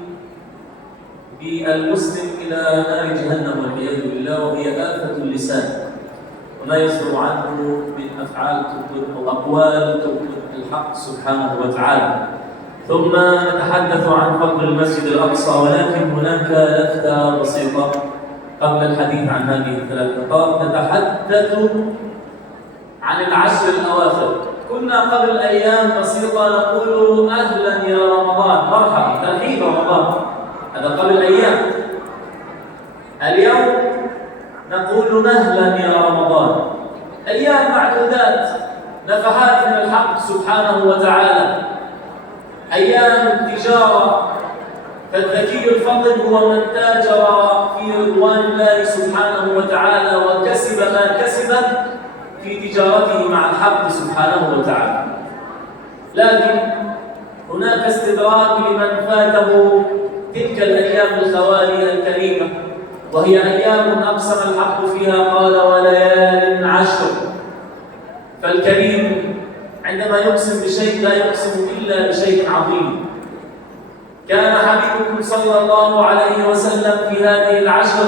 بالمسلم إلى نار جهنم والعياذ بالله، وهي آفة اللسان وما يصدر عنه من أفعال تبطل أو أقوال تبطل الحق سبحانه وتعالى. ثم نتحدث عن فضل المسجد الأقصى، ولكن هناك لفتة بسيطة قبل الحديث عن هذه الثلاث نقاط. نتحدث عن العشر الأواخر. كنا قبل أيام بسيطة نقول أهلا يا رمضان، مرحبا، ترحيب رمضان، هذا قبل أيام. اليوم نقول مهلا يا رمضان. أيام معدودات، نفحات من الحق سبحانه وتعالى، أيام التجارة، فالذكي الفضل هو من تاجر في رضوان الله سبحانه وتعالى وكسب ما كسب في تجارته مع الحق سبحانه وتعالى. لكن هناك استدراك لمن فاته تلك الأيام الخوالي الكريمة، وهي أيام أقسم الحق فيها قال وليال عشر. فالكريم عندما يقسم بشيء لا يقسم إلا بشيء عظيم. كان حبيبكم صلى الله عليه وسلم في هذه العشر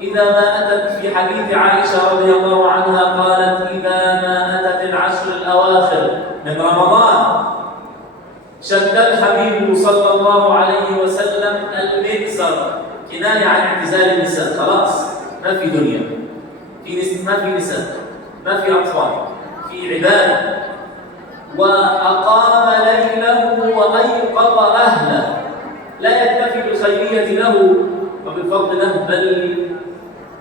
إذا ما أتت في حديث عائشة رضي الله عنها قالت إذا ما أتت العشر الأواخر من رمضان شد الحبيب صلى الله عليه وسلم المئزر، كناية عن اعتزال النساء، خلاص ما في دنيا، ما في نساء، ما في أطفال، في عبادة. وأقام ليله وأيقظ أهله، لا يكتفي بالخيرية له وبالفضل له، بل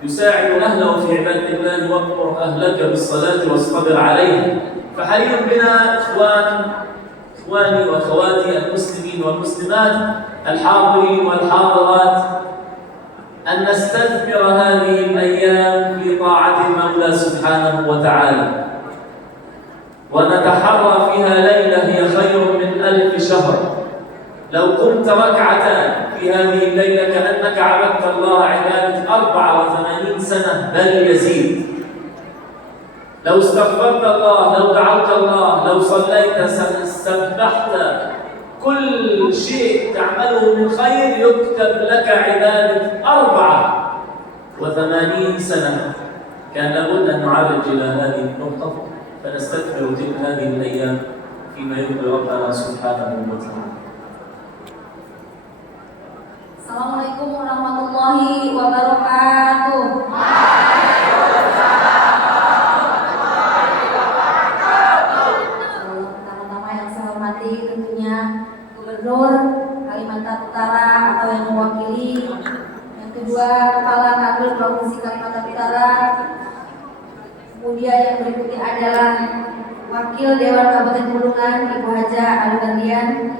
يساعد أهله في عبادة الله. وأمر أهلك بالصلاة واصطبر عليها. فحري بنا إخواني وأخواتي المسلمين والمسلمات الحاضرين والحاضرات أن نستثمر هذه الأيام في طاعة المولى سبحانه وتعالى، ونتحرى فيها ليلة هي خير من 1000 شهر. لو قمت ركعتان في هذه الليلة كأنك عبدت الله عبادة 84 سنة بل يزيد. لو استغفرت الله، لو دعوت الله، لو صليت، سبحت، كل شيء تعمله من خير يكتب لك عبادة 84 سنة. كان لابد أن نعرج إلى هذه النقطة فنستثمر تلك هذه الأيام فيما يرضي ربنا سبحانه وتعالى. Assalamualaikum warahmatullahi wabarakatuh. Pertama-tama yang saya hormati tentunya Gubernur Kalimantan Utara atau yang mewakili. Yang kedua Kepala Kanwil Provinsi Kalimantan Utara. Kemudian yang berikutnya adalah Wakil Dewan Kabupaten Bulungan Ibu Haja Albandian.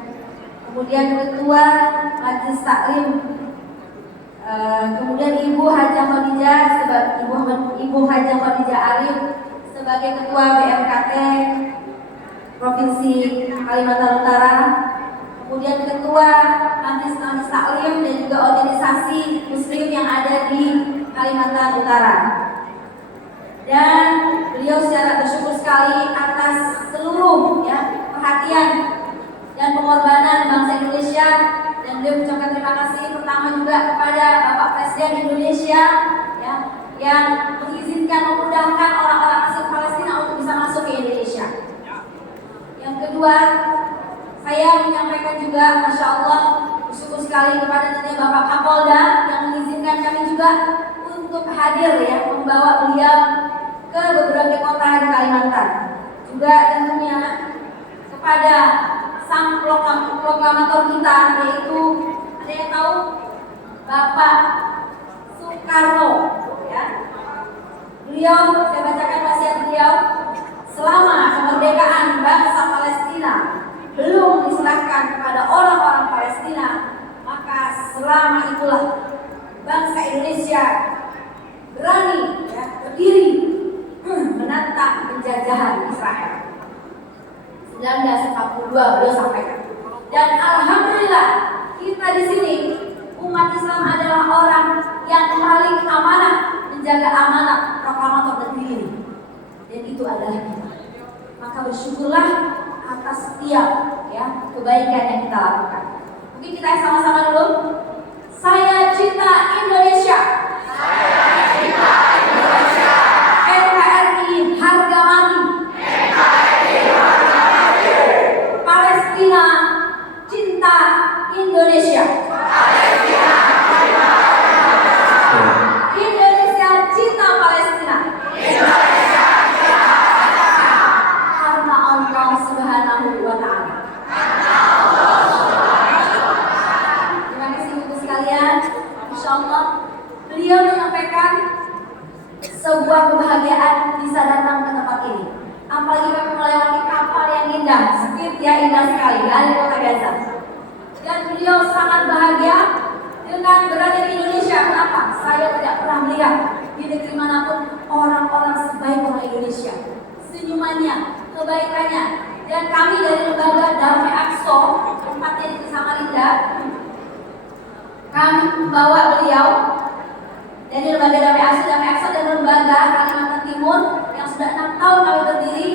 Kemudian Ketua Majelis Taklim, kemudian Ibu Haja Khadijah Ibu Haja Khadijah Arif sebagai Ketua BMKT Provinsi Kalimantan Utara, kemudian Ketua Majelis Taklim dan juga organisasi Muslim yang ada di Kalimantan Utara. Dan beliau secara bersyukur sekali atas seluruh perhatian dan pengorbanan bangsa Indonesia, dan beliau mengucapkan terima kasih pertama juga kepada Bapak Presiden Indonesia yang mengizinkan memudahkan orang-orang asli Palestina untuk bisa masuk ke Indonesia. Yang kedua, saya menyampaikan juga, Masya Allah, bersyukur sekali kepada tentunya Bapak Kapolda yang mengizinkan kami juga untuk hadir membawa beliau ke beberapa kota di Kalimantan. Juga tentunya kepada sang proklamator kita, yaitu ada yang tahu Bapak Soekarno. Beliau, saya bacakan wasiat beliau, selama kemerdekaan bangsa Palestina belum diserahkan kepada orang-orang Palestina, maka selama itulah bangsa Indonesia berani berdiri menantang penjajahan Israel. 1942 beliau sampaikan. Dan alhamdulillah kita di sini umat Islam adalah orang yang paling amanah menjaga amanat proklamator negeri ini. Dan itu adalah kita. Maka bersyukurlah atas setiap kebaikan yang kita lakukan. Mungkin kita sama-sama dulu. Saya cinta Indonesia. Saya cinta Indonesia. NKRI harga mati. NKRI harga mati. Palestina cinta Indonesia. Palestina cinta Indonesia. Indonesia cinta Palestina. Indonesia cinta Palestina. Karena Allah Subhanahu wa Ta'ala. Terima kasih Ibu sekalian. Insya Allah beliau menyampaikan sebuah kebahagiaan bisa datang ke tempat ini. Apalagi kami melewati kapal yang indah, indah sekali dari kota Gaza. Dan beliau sangat bahagia dengan berada di Indonesia. Kenapa? Saya tidak pernah melihat di negeri manapun orang-orang sebaik orang Indonesia. Senyumannya, kebaikannya. Dan kami dari lembaga Damai Aqsa, tempatnya di Samarinda, kami membawa beliau dari lembaga Damai Aqsa dan lembaga Kalimantan Timur yang sudah 6 tahun kami berdiri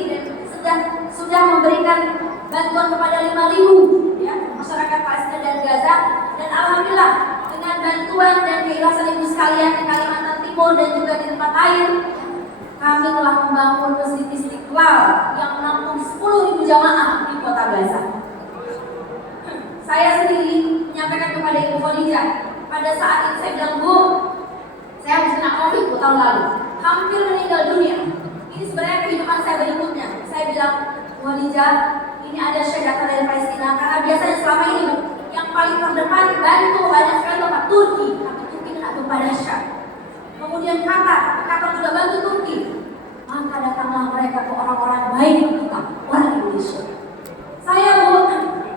dan sudah memberikan bantuan kepada 5.000 masyarakat Palestina dan Gaza. Dan alhamdulillah dengan bantuan dan keikhlasan ibu sekalian di Kalimantan Timur dan juga di tempat lain, kami telah membangun Masjid Istiqlal yang menampung 10.000 jamaah di kota Gaza. Saya sendiri menyampaikan kepada Ibu Khadijah, pada saat itu saya bilang, Bu, saya habis kena COVID tahun lalu, hampir meninggal dunia. Ini sebenarnya kehidupan saya berikutnya. Saya bilang, Bu Khadijah, ini ada syahid dari Palestina, karena biasanya selama ini yang paling terdepan bantu banyak sekali Bapak Turki, tapi Turki kena gempa dahsyat. Kemudian Qatar juga bantu Turki. Maka datanglah mereka ke orang-orang baik kita, orang Indonesia. Saya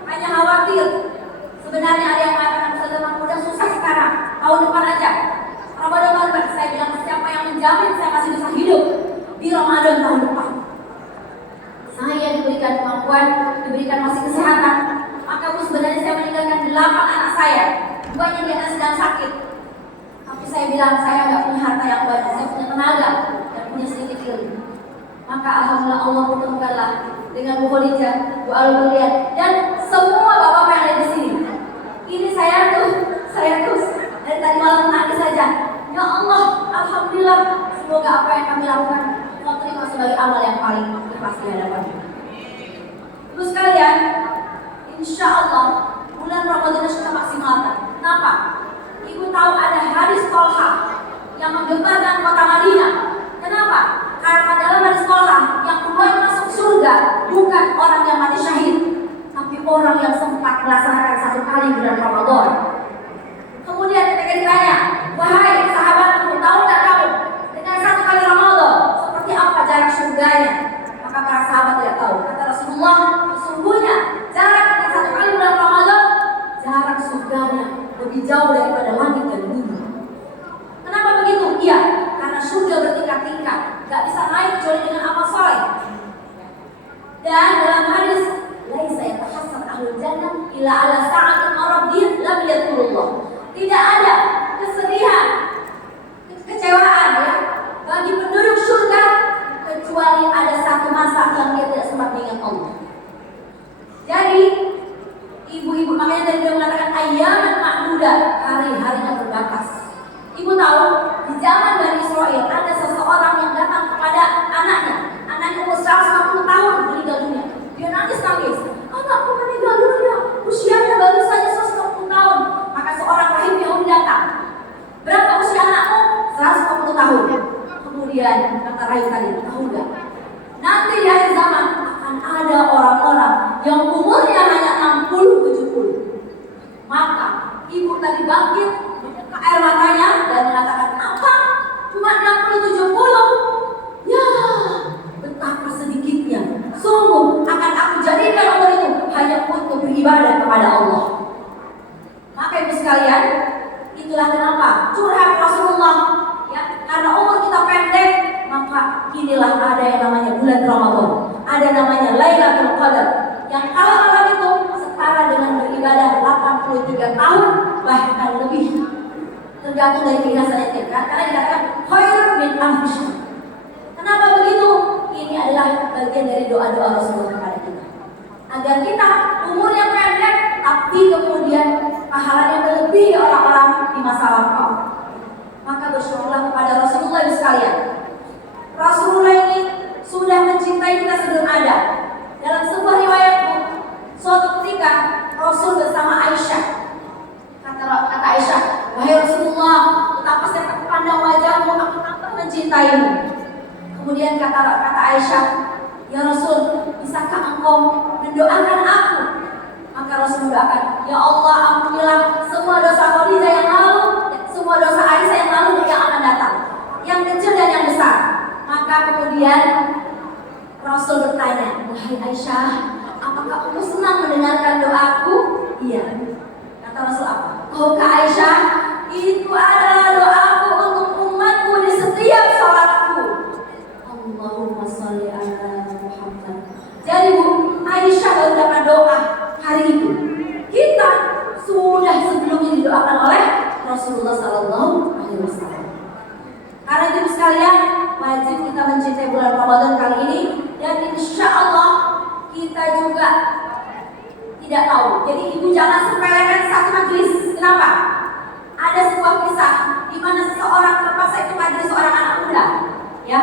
hanya khawatir. Sebenarnya ada yang mengatakan Ustazah udah susah sekarang, tahun depan aja. Ramadan, saya bilang siapa yang menjamin saya masih bisa hidup di Ramadan tahun depan? Saya diberikan kemampuan, diberikan masih kesehatan. Maka sebenarnya saya meninggalkan 8 anak saya, 2-nya di atas sedang sakit. Tapi saya bilang saya nggak punya harta yang banyak, saya punya tenaga dan punya sedikit ilmu. Maka alhamdulillah Allah pertemukanlah dengan Bu Khadijah, Bu Al-Mulian, dan semua bapak-bapak yang ada di sini. Ini saya terus dari tadi malam menangis saja. Ya Allah, alhamdulillah, semoga apa yang kami lakukan Allah terima sebagai amal yang paling ikhlas di hadapan. Ibu sekalian, insya Allah bulan Ramadan sudah maksimalkan. Kenapa? Ibu tahu ada hadis Tolha yang menggemparkan kota Madinah. Kenapa? Karena dalam hadis Tolha yang keluar masuk surga bukan orang yang mati syahid, tapi orang yang sempat melaksanakan 1 kali bulan Ramadan. Kemudian ketika ditanya, wahai sahabatku, tahu nggak kamu dengan 1 kali Ramadan seperti apa jarak surganya? Maka para sahabat tidak tahu. Kata Rasulullah, sesungguhnya jarak dengan 1 kali bulan Ramadan, jarak surganya lebih jauh daripada langit dan bumi. Kenapa begitu? Iya, karena surga bertingkat-tingkat, nggak bisa naik kecuali dengan amal soleh. Dan dalam hadis, laisa yatahassan ahlul jannah ila ala sa'atin maraddin lam yadhkurullah. Tidak ada kesedihan, kekecewaan bagi penduduk surga hari-harinya terbatas. Ibu tahu, di zaman Bani Israel ada seseorang yang datang kepada anaknya umur 150 tahun meninggal dunia. Dia nangis-nangis, anakku meninggal dunia, usianya baru saja 150 tahun. Maka seorang rahib Yahudi datang, berapa usia anakmu? 150 tahun. Kemudian kata rahib tadi, tahu nggak? Nanti di akhir zaman akan ada orang-orang yang umurnya hanya 60-70. Maka ibu tadi bangkit, membuka air matanya dan mengatakan, apa? Cuma 60-70? Ya, betapa sedikitnya. Sungguh akan aku jadikan umur itu hanya untuk beribadah kepada Allah. Maka ibu sekalian, itulah kenapa curhat Rasulullah, ya, karena umur kita pendek, maka inilah ada yang namanya bulan Ramadan, ada namanya Lailatul Qadar, yang kalau malam itu setara dengan beribadah 83 tahun bahkan lebih, tergantung dari keikhlasannya kita. Karena dikatakan khairun min alfi syahr. Kenapa begitu? Ini adalah bagian dari doa-doa Rasulullah kepada kita, agar kita umurnya pendek tapi kemudian pahalanya melebihi orang-orang di masa lampau. Maka bersyukurlah kepada Rasulullah sekalian. Rasulullah ini sudah mencintai kita sebelum ada. Dalam sebuah riwayat, suatu ketika Rasul bersama Aisyah, kata Aisyah, wahai Rasulullah, betapa saya terpandang wajahmu, aku tampak mencintaimu. Kemudian kata Aisyah, ya Rasul, bisakah engkau mendoakan aku? Maka Rasul mendoakan, ya Allah, ampunilah semua dosa Khadijah yang lalu, semua dosa Aisyah yang lalu dan yang akan datang, yang kecil dan yang besar. Maka kemudian Rasul bertanya, wahai Aisyah, apakah engkau senang mendengarkan doaku? Iya. Kata Rasul apa? Tahukah Aisyah, itu adalah doaku untuk umatku di setiap salatku. Allahumma sholli ala Muhammad. Jadi Bu, Aisyah baru dapat doa hari itu. Kita sudah sebelumnya didoakan oleh Rasulullah SAW. Karena itu sekalian, wajib kita mencintai bulan Ramadan kali ini, dan insya Allah kita juga tidak tahu. Jadi ibu jangan sepelekan satu majelis. Kenapa? Ada sebuah kisah di mana seseorang terpaksa ikut majelis seorang anak muda. Ya,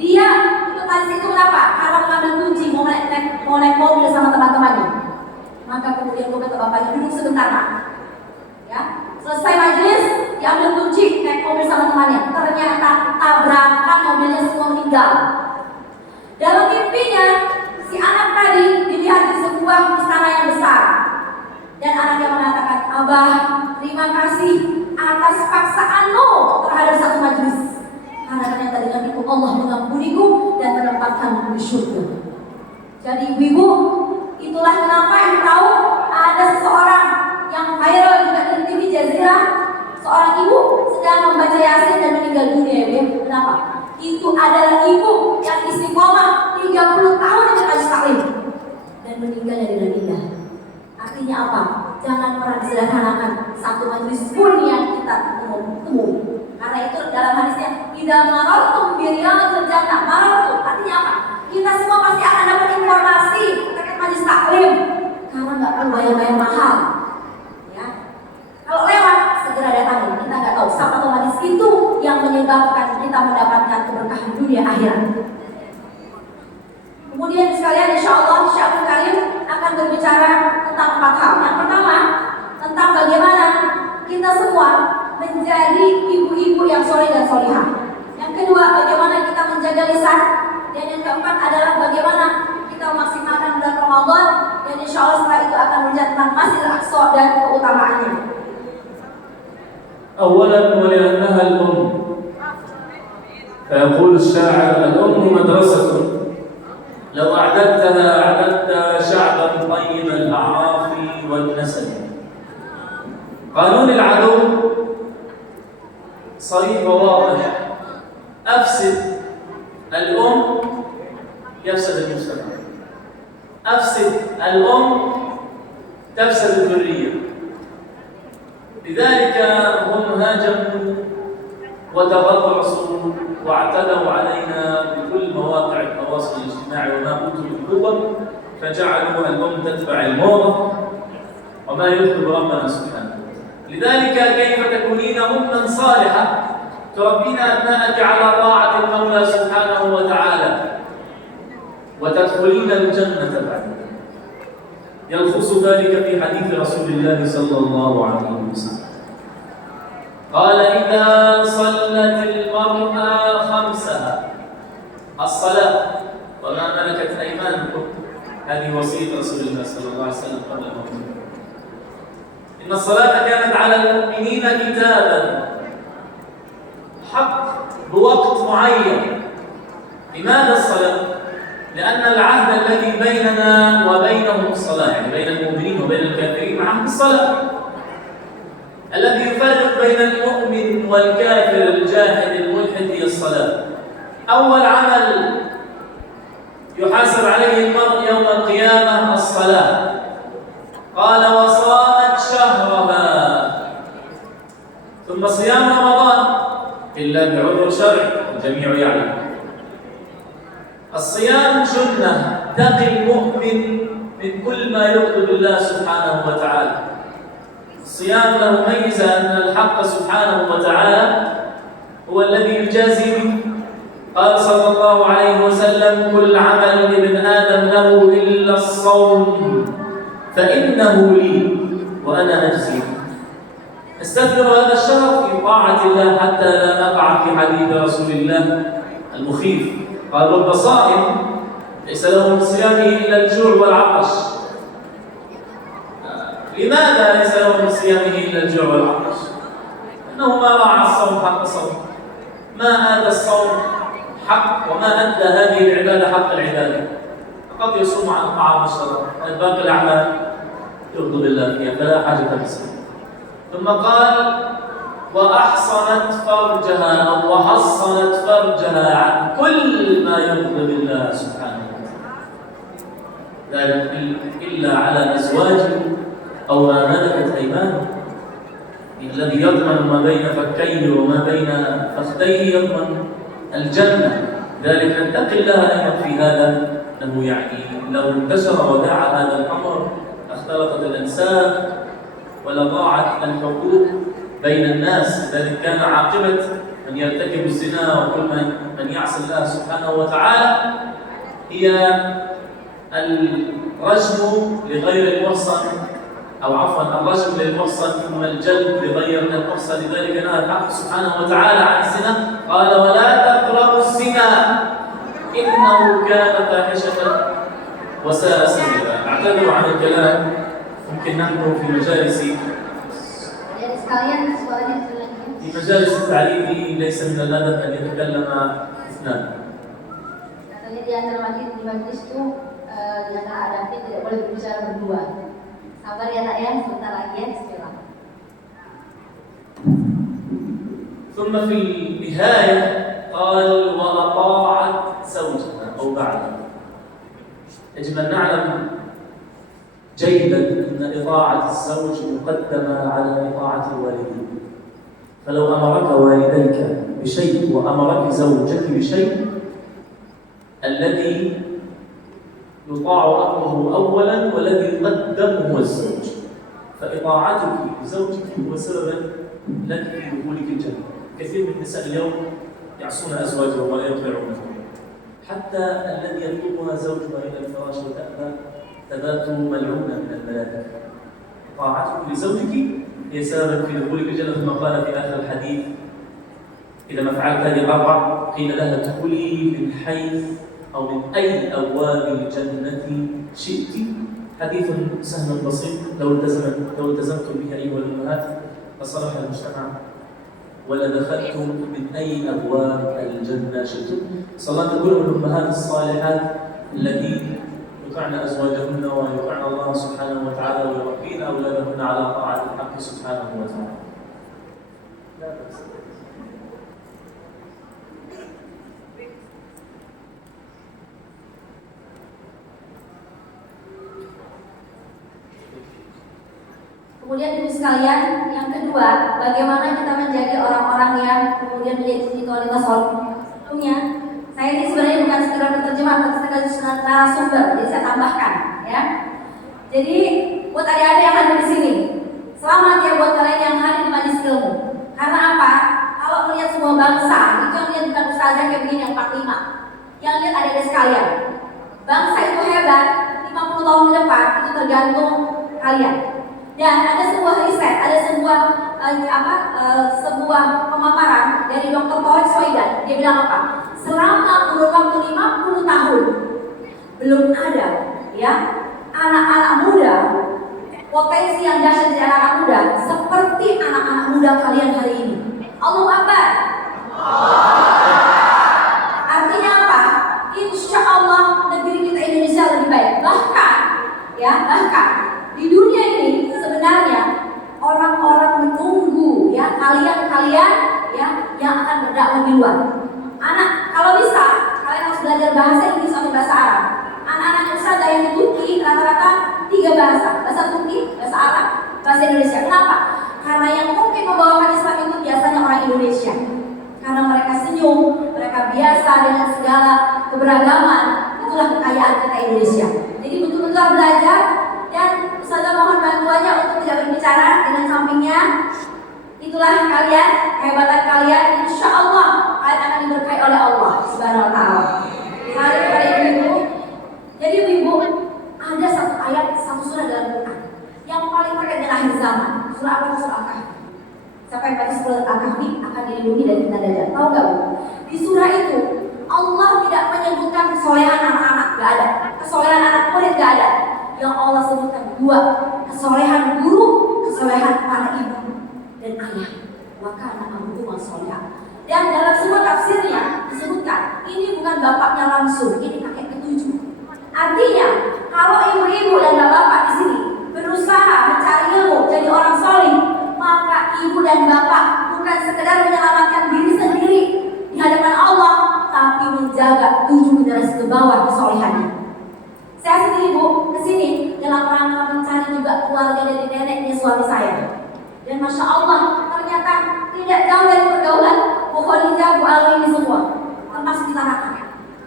dia ikut majelis itu kenapa? Karena mengambil kunci mau naik mobil sama teman-temannya. Maka kemudian gue kata bapaknya, duduk sebentar Pak. Ya, selesai majelis, diambil kunci naik mobil sama temannya. Ternyata tabrakan, mobilnya semua meninggal. Dalam mimpinya, si anak tadi dilihat di sebuah istana yang besar. Dan anaknya mengatakan, Abah, terima kasih atas paksaanmu terhadap satu majelis. Karena ternyata dengan itu Allah mengampuniku dan menempatkanku di surga. Jadi ibu, itulah kenapa ibu tahu ada seseorang yang viral juga di TV Jazirah. Seorang ibu sedang membaca Yasin dan meninggal dunia. Ya. Kenapa? Itu adalah ibu yang istiqomah 30 tahun dengan majelis taklim dan meninggalnya dengan indah. Artinya apa? Jangan pernah disederhanakan satu majelis pun yang kita temui. Karena itu dalam hadisnya, idza marartum bi riyadil jannah marartum. Artinya apa? Kita semua pasti akan dapat informasi terkait majelis taklim. Karena nggak perlu bayar mahal. Ya. Kalau lewat segera datangi. Kita nggak tahu siapa tahu majelis itu yang menyebabkan kita mendapatkan keberkahan dunia akhirat. Kemudian sekalian, insya Allah Syaikhul Karim akan berbicara tentang 4 hal. Yang pertama, tentang bagaimana kita semua menjadi ibu-ibu yang soleh dan solihah. Yang kedua, bagaimana kita menjaga lisan. Dan yang keempat adalah bagaimana kita memaksimalkan bulan Ramadan. Dan insya Allah setelah itu akan berbicara tentang Masjidil Aqsa dan keutamaannya. أولا ولأنها الأم فيقول الشاعر الأم مدرسة لو أعددتها أعددت شعبا طيب الأعراف والنسب. قانون العدو صريح وواضح، أفسد الأم يفسد المجتمع، أفسد الأم تفسد الذرية. لذلك هم هاجموا وتغرسوا واعتدوا علينا بكل مواقع التواصل الاجتماعي وما اوتوا من قوه، فجعلوا الام تتبع الموضه وما يغضب ربنا سبحانه. لذلك كيف تكونين أما صالحة تربين أبنائك على طاعة المولى سبحانه وتعالى وتدخلين الجنة بعد. يلخص ذلك في حديث رسول الله صلى الله عليه وسلم قال: إذا صلت المرأة خمسها، الصلاة وما ملكت أيمانكم، هذه وصية رسول الله صلى الله عليه وسلم قبل موته. إن الصلاة كانت على المؤمنين كتابا حق بوقت معين. لماذا الصلاة؟ لأن العهد الذي بيننا وبينهم الصلاة، يعني بين المؤمنين وبين الكافرين عهد الصلاة. الذي يفرق بين المؤمن والكافر الجاحد الملحد هي الصلاة. أول عمل يحاسب عليه المرء يوم القيامة الصلاة. قال: وصامت شهرها. ثم صيام رمضان إلا بعذر شرعي، الجميع يعلم. الصيام جنة تقي المؤمن من كل ما يغضب الله سبحانه وتعالى. الصيام له ميزة أن الحق سبحانه وتعالى هو الذي يجازي به. قال صلى الله عليه وسلم: كل عمل لابن آدم له إلا الصوم فإنه لي وأنا أجزي. استثمر هذا الشهر في طاعة الله حتى لا نقع في حديث رسول الله المخيف. قال: رب صائم ليس له من صيامه إلا الجوع والعطش. لماذا ليس له من صيامه إلا الجوع والعطش؟ أنه ما راعى الصوم حق صوم، ما آتى الصوم حق وما أدى هذه العبادة حق العبادة. فقط يصوم عن الطعام والشراب، باقي الأعمال يغضب الله فيها فلا حاجة بالصوم. ثم قال: وأحصنت فرجها أو وحصنت فرجها عن كل ما يغضب الله سبحانه وتعالى، لا يقل إلا على أزواجه أو ما ملكت أيمانه. الذي يضمن ما بين فكيه وما بين فخذيه يضمن الجنة. ذلك نتقي الله أيضا في هذا، أنه يعني لو انتشر وداع هذا الأمر اختلطت الأنساب ولضاعت الحقوق بين الناس. لذلك كان عاقبة من يرتكب الزنا وكل من يعصي الله سبحانه وتعالى هي الرجم لغير المحصن، أو عفوا الرجم للمحصن ثم الجلد لغير المحصن. لذلك نهى الحق سبحانه وتعالى عن الزنا، قال: ولا تقربوا الزنا إنه كان فاحشة وساء سبيلا. أعتذر عن الكلام، ممكن نحن في مجالس التعليم ليس من الأدب أن يتكلم اثنان. Katanya di antara majlis itu di antara adabnya tidak boleh berbicara berdua. Sabar ya nak ya, sebentar lagi ya, bismillah. ثم في النهاية قال: وأطاعت زوجها أو بعدها. يجب أن نعلم جيدا أن إطاعة الزوج مقدمة على إطاعة الوالدين. فلو أمرك والديك بشيء وأمرك زوجك بشيء، الذي يطاع أمره أولا والذي يقدم هو الزوج. فإطاعتك لزوجك هو سببا لك في دخولك الجنة. كثير من النساء اليوم يعصون أزواجهم ولا يطيعونهم، حتى الذي يطلبها زوجها إلى الفراش وتأبى تبات ملعونة من الملائكة. طاعتك لزوجك هي سبب في دخولك الجنة. ثم قال في آخر الحديث: إذا ما فعلت هذه الأربع قيل لها ادخلي من حيث أو من أي أبواب الجنة شئت. حديث سهل بسيط لو التزمتم به أيها الأمهات لصلح المجتمع ولدخلتم من أي أبواب الجنة شئتم. صلاة كل الأمهات الصالحات التي يطعن أزواجهن ويطعن الله سبحانه وتعالى ويربين أولادهن على طاعة الحق سبحانه وتعالى. لا بأس. Kemudian ibu sekalian, yang kedua, bagaimana kita menjadi orang-orang yang kemudian menjadi spiritualitas solusinya. Saya ini sebenarnya bukan sekedar penerjemah, tapi sekaligus narasumber, jadi saya tambahkan, ya. Jadi buat adik-adik yang ada di sini, Selamat ya buat kalian yang hadir di majelis ilmu. Karena apa? Kalau melihat sebuah bangsa, itu yang lihat bukan ustazah kayak begini yang 45. Yang lihat adik-adik sekalian. Bangsa itu hebat, 50 tahun ke depan itu tergantung kalian. Dan ada sebuah riset, ada sebuah sebuah pemaparan dari Dr. Torik Soidan. Dia bilang apa? Selama kurun waktu 50 tahun belum ada ya anak-anak muda, potensi yang dahsyat dari anak-anak muda seperti anak-anak muda kalian hari ini. Allahu Akbar. Artinya apa? Insya Allah negeri kita Indonesia lebih baik. Bahkan di dunia ini sebenarnya orang-orang menunggu ya kalian ya yang akan berdakwah di luar. Anak, kalau bisa kalian harus belajar bahasa Inggris atau bahasa Arab. Anak-anak ustazah yang di Turki rata-rata 3 bahasa Turki, bahasa Arab, bahasa Indonesia. Kenapa? Karena yang mungkin membawakan Islam itu biasanya orang Indonesia. Karena mereka senyum, mereka biasa dengan segala keberagaman. Itulah kekayaan kita Indonesia. Jadi betul-betul belajar. Dan ustazah mohon bantuannya untuk tidak berbicara dengan sampingnya. Itulah kalian, kehebatan kalian. Insya Allah kalian akan diberkahi oleh Allah Subhanahu Wa Taala. Mari kepada ibu. Jadi ibu, ada satu ayat, satu surah dalam Quran yang paling terkait dengan akhir zaman. Surah apa? Surah Al-Kahfi. Siapa yang baca surah Al-Kahfi akan dilindungi dari fitnah dajjal. Tahu nggak bu? Di surah itu Allah tidak menyebutkan kesolehan anak-anak, nggak ada. Kesolehan anak murid nggak ada. Yang Allah sebutkan 2, kesolehan guru, kesolehan para ibu dan ayah. Maka anak itu soleh. Dan dalam semua tafsirnya disebutkan ini bukan bapaknya langsung, ini kakek ke-7. Artinya kalau ibu-ibu dan bapak di sini berusaha mencari ilmu jadi orang soleh, maka ibu dan bapak bukan sekedar menyelamatkan diri sendiri di hadapan Allah, tapi menjaga 7 generasi ke bawah kesolehannya. Saya sendiri bu kesini dalam rangka mencari juga keluarga dari neneknya suami saya. Dan masya Allah ternyata tidak jauh dari pergaulan Bu Khadijah, Bu Alwi ini semua, termasuk di tanah.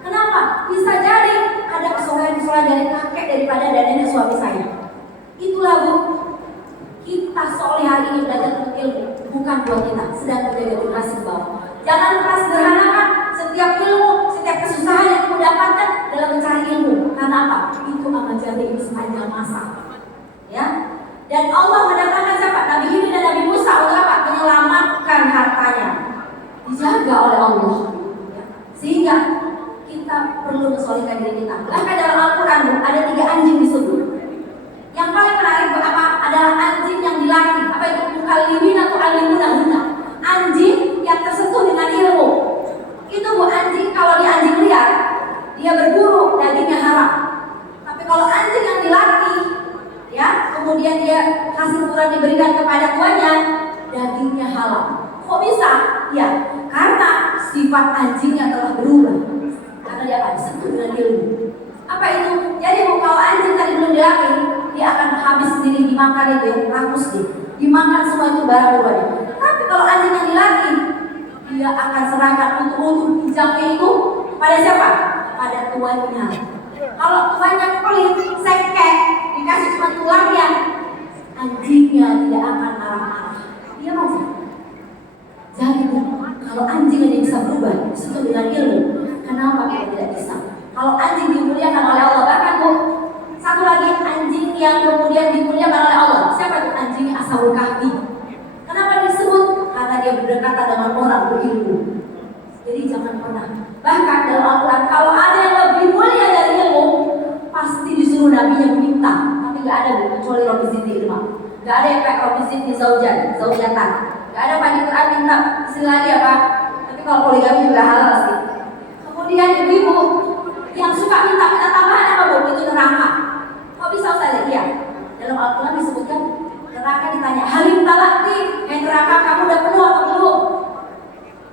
Kenapa? Bisa jadi ada kesolehan-kesolehan dari kakek daripada dari nenek suami saya. Itulah bu, kita soleh hari ini belajar ilmu bukan buat kita, sedang menjaga generasi ke bawah. Jangan pernah sederhanakan setiap ilmu, setiap kesusahan yang kamu dapatkan dalam mencari ilmu. Karena apa? Itu akan jadi sepanjang masa. Ya. Dan Allah mendatangkan siapa? Nabi Hidr dan Nabi Musa untuk apa? Menyelamatkan hartanya. Dijaga oleh Allah. Ya. Sehingga kita perlu mensolihkan diri kita. Bahkan dalam Al-Quran ada 3 anjing disebut. Yang paling menarik apa? Adalah anjing yang dilatih. Apa itu? Mukallimin atau alimunahuna. Anjing yang tersentuh dengan ilmu. Itu bu, anjing kalau dia anjing liar, dia berburu, dagingnya haram. Tapi kalau anjing yang dilatih, ya, kemudian dia hasil kurang diberikan kepada tuannya, dagingnya halal. Kok bisa? Ya, karena sifat anjingnya telah berubah. Karena dia akan disentuh dengan ilmu. Apa itu? Jadi bu, kalau anjing tadi belum dilatih, dia akan habis sendiri dimakan itu, rakus dia. Dimakan semua itu barang-barangnya. Tapi kalau anjing yang dilatih, dia akan serahkan untuk hijabnya itu pada siapa? Pada tuannya. Kalau tuannya pelit, sekek, dikasih cuma tulangnya, anjingnya tidak akan marah-marah. Dia aja. Jadi kalau anjing aja bisa berubah, itu dengan ilmu. Kenapa kita tidak bisa? Kalau anjing dimuliakan oleh Allah, bahkan bu, satu lagi anjing yang kemudian dimuliakan oleh Allah. Siapa itu? Anjingnya Ashabul Kahfi. Kenapa disebut? Karena dia berdekatan dengan orang berilmu. Jadi jangan pernah. Bahkan dalam Al-Quran kalau ada yang lebih mulia dari ilmu, pasti disuruh nabinya meminta. Tapi gak ada kecuali Rabbi Zidni ilma. Gak ada yang kayak Rabbi Zidni zaujatan. Gak ada Pak di Quran minta istilah lagi apa. Tapi kalau poligami juga halal sih. Kemudian ibu-ibu yang suka minta tambahan apa bu? Itu neraka. Kok bisa Ustaz? Iya. Dalam Al-Quran disebutkan neraka ditanya, halim talakti, neraka kamu udah penuh atau belum?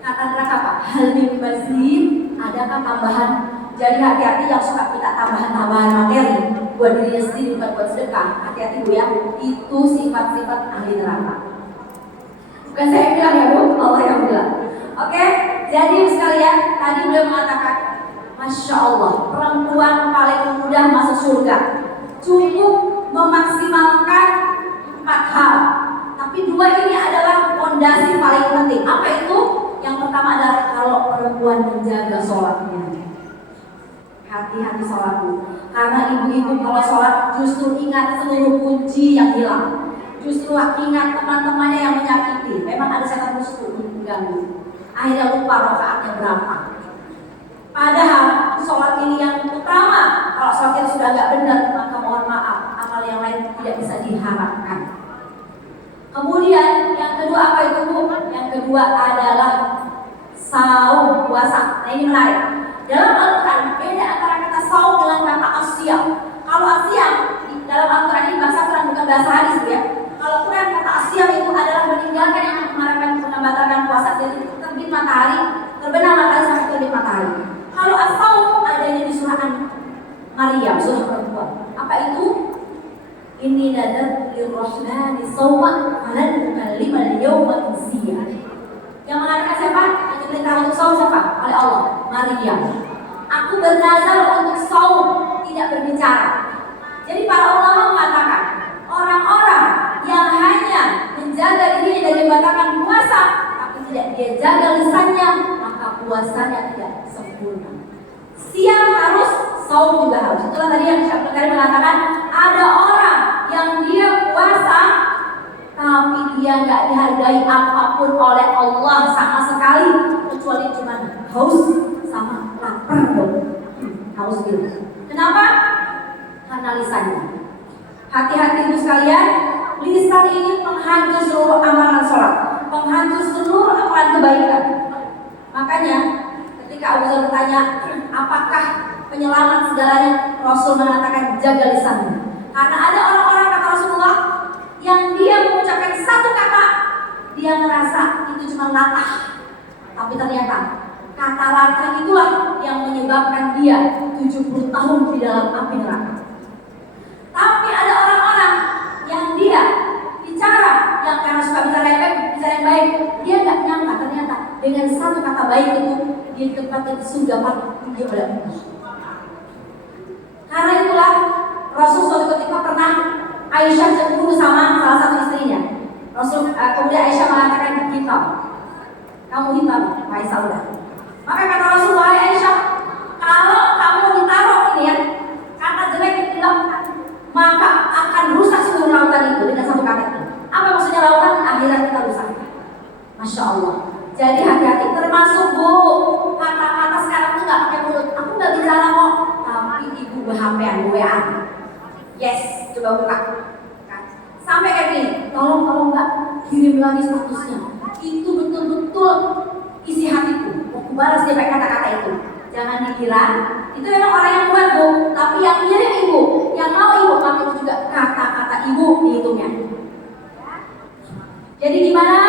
Kata neraka apa? Halim mazid, adakah tambahan? Jadi hati-hati yang suka minta tambahan-tambahan materi buat dirinya sendiri, bukan buat sedekah. Hati-hati bu ya, itu sifat-sifat ahli neraka. Bukan saya bilang ya bu, Allah yang bilang. Oke, jadi sekalian tadi beliau mengatakan, Masya Allah, perempuan paling mudah masuk surga. Cukup memaksimalkan 4 hal. Tapi dua ini adalah fondasi paling penting. Apa itu? Yang pertama adalah kalau perempuan menjaga sholatnya. Hati-hati sholatmu. Karena ibu-ibu kalau sholat justru ingat seluruh kunci yang hilang. Justru ingat teman-temannya yang menyakiti. Memang ada setan musuh mengganggu. Akhirnya lupa rakaatnya berapa. Padahal sholat ini yang utama. Kalau sholat itu sudah nggak benar, maka mohon maaf, amal yang lain tidak bisa diharapkan. Kemudian yang kedua apa itu Bu? Yang kedua adalah saum, puasa. Nah ini menarik. Dalam Al-Quran beda antara kata saum dengan kata asyam. Kalau asyam dalam Al-Quran ini bahasa Quran bukan bahasa hadis ya. Kalau Quran kata asyam itu adalah meninggalkan yang membatalkan puasa dari terbit matahari, terbenam matahari sampai terbit matahari. Kalau as-saum adanya di surah Maryam, surah perempuan. Apa itu? Inni nadar lirrahmani sawma falan ukallima al-yawma insiya. Yang mengatakan siapa? Yang diperintah untuk saum siapa? Oleh Allah, Maryam. Aku bernazar untuk saum, tidak berbicara. Jadi para ulama mengatakan orang-orang yang hanya menjaga dirinya dari membatalkan puasa, tapi tidak dia jaga lisannya, maka puasanya tidak sempurna. Siang harus, saum juga harus. Itulah tadi yang Syekh Abdul Karim mengatakan ada orang yang dia puasa tapi dia nggak dihargai apapun oleh Allah sama sekali kecuali cuma haus sama lapar dong. Haus gitu. Kenapa? Karena lisannya. Hati-hati Bu sekalian, lisan ini penghancur seluruh amalan sholat, penghancur seluruh amalan kebaikan. Makanya ketika Abu Dzar bertanya, apakah penyelamat segalanya? Rasul mengatakan jaga lisanmu. Karena ada orang-orang kata Rasulullah yang dia mengucapkan satu kata, dia ngerasa itu cuma latah, tapi ternyata kata latah itulah yang menyebabkan dia 70 tahun di dalam api neraka. Tapi ada orang-orang yang dia bicara yang karena suka bicara yang baik, dia nggak nyangka ternyata dengan satu kata baik itu dia ditempatkan di surga paling tinggi oleh Allah. Karena itulah Rasul suatu ketika pernah Aisyah cemburu sama salah satu istrinya. Rasul kemudian Aisyah mengatakan hitam, kamu hitam, wahai saudah. Maka kata Rasul, wahai Aisyah, kalau kamu ditaruh ini ya kata jelek di lautan, maka akan rusak seluruh lautan itu dengan satu kata itu. Apa maksudnya lautan? Akhirat kita rusak. Masya Allah. Jadi hati-hati. Termasuk Bu, kata-kata sekarang tuh nggak pakai mulut. Aku nggak bicara kok, tapi ibu berHP-an, WA. Yes, coba buka. Sampai kayak gini, tolong Mbak kirim lagi statusnya. Itu betul-betul isi hatiku. Aku balas dia pakai kata-kata itu. Jangan dikira itu memang orang yang buat Bu, tapi yang ngirim ibu, yang mau ibu, tapi itu juga kata-kata ibu dihitungnya. Jadi gimana?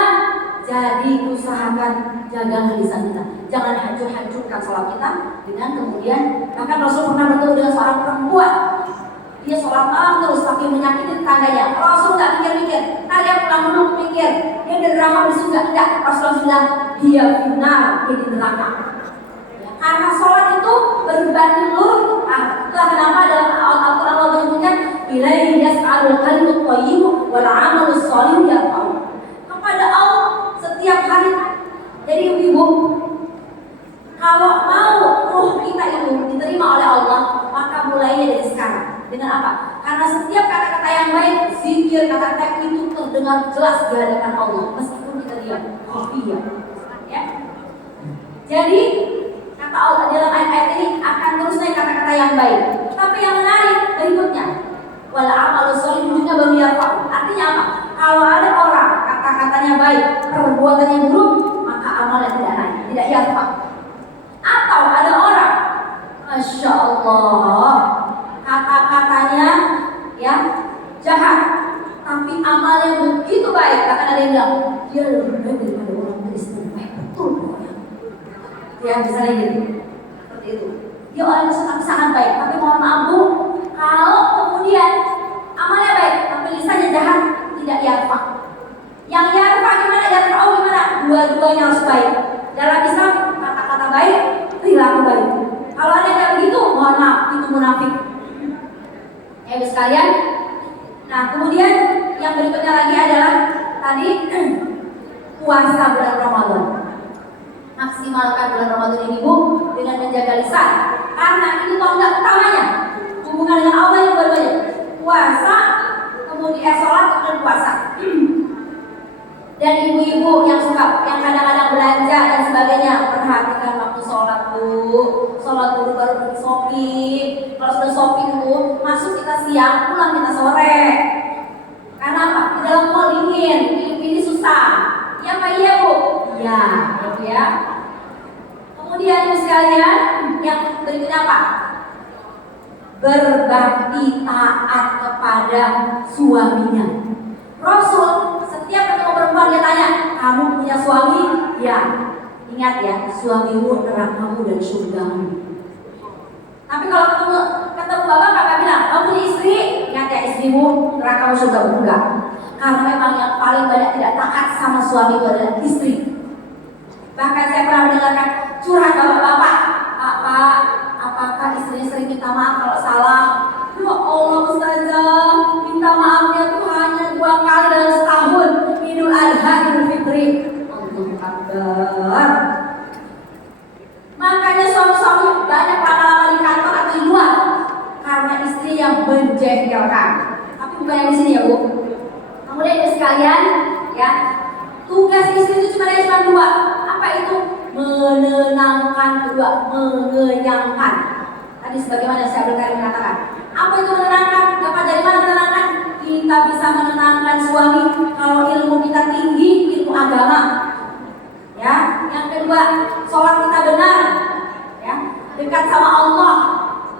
Jadi usahakan jaga lisan kita. Jangan hancur-hancurkan sholat kita dengan kemudian bahkan Rasul pernah bertemu dengan seorang perempuan. Dia sholat malam terus tapi menyakiti tetangganya. Rasul nggak mikir-mikir. Tadi dia pulang dulu mikir. Dia derhaka di surga enggak. Rasul bilang dia benar dia di neraka. Ya, karena sholat itu berbanding lurus. Itulah kenapa dalam Al-Quran Allah menyebutkan ilaihi yas'alul kalimut thayyib wal 'amalus shalih yarfa'u. Kepada Allah setiap hari. Jadi ibu, kalau mau ruh kita itu diterima oleh Allah, maka mulainya dari sekarang. Dengan apa? Karena setiap kata-kata yang baik, zikir kata-kata itu terdengar jelas di hadapan Allah, meskipun kita diam, khafiyah. Ya. Jadi kata Allah dalam ayat ini akan terus naik kata-kata yang baik. Tapi yang menarik berikutnya, wal amalus shalih juga baru yarfa'u. Artinya apa? Kalau ada orang kata-katanya baik, perbuatannya buruk, maka amalnya tidak naik, tidak yarfa'u. Atau ada orang, masya Allah, kata-katanya ya jahat, tapi amalnya begitu baik. Bahkan ada yang bilang dia lebih baik daripada orang Kristen. Baik betul pokoknya. Ya misalnya gitu, seperti itu. Dia orang Kristen sangat baik, tapi mohon maaf Bu, kalau kemudian amalnya baik, tapi lisannya jahat, tidak yarfa. Yang yarfa gimana? Yarfa gimana? Dua-duanya harus baik. Dalam Islam kata-kata baik, perilaku baik. Kalau ada yang kayak begitu, mohon maaf, itu munafik. Ibu sekalian, nah kemudian yang berikutnya lagi adalah tadi puasa bulan Ramadan. Maksimalkan bulan Ramadan ini Bu dengan menjaga lisan, karena ini tonggak utamanya hubungan dengan Allah yang berbeda. Puasa, kemudian sholat, kemudian puasa. Dan ibu-ibu yang suka, yang kadang-kadang belanja dan sebagainya, perhatikan waktu sholat Bu. Sholat dulu baru pergi shopping. Kalau sudah shopping Bu, masuk kita siang, pulang kita sore. Karena apa? Di dalam mall dingin, ini susah. Iya Pak, iya Bu? Iya, gitu ya. Kemudian ibu sekalian, yang berikutnya apa? Berbakti taat kepada suaminya. Rasul setiap ketemu perempuan dia tanya, kamu punya suami? Ya. Ingat ya, suamimu nerakamu dan surgamu. Tapi kalau ketemu bapak bilang, kamu punya istri? Ingat ya, istrimu nerakamu surgamu. Enggak. Karena memang yang paling banyak tidak taat sama suami itu adalah istri. Bahkan saya pernah mendengarkan curhat bapak-bapak, Pak, apakah istrinya sering minta maaf kalau salah? Ya Allah Ustazah, minta maafnya tuh hanya 2 kali dalam setahun, Idul Adha, Idul Fitri. Allahu Akbar. Makanya suami-suami banyak lama-lama di kantor atau di luar karena istri yang menjengkelkan. Tapi bukan yang di sini ya Bu. Kemudian ibu sekalian, ya, tugas istri itu cuma 2. Apa itu? Menenangkan kedua, mengenyangkan. Tadi sebagaimana saya berkali mengatakan, apa itu menenangkan? Dapat dari mana menenangkan? Kita bisa menenangkan suami kalau ilmu kita tinggi, ilmu agama. Ya, yang kedua, sholat kita benar, ya, dekat sama Allah.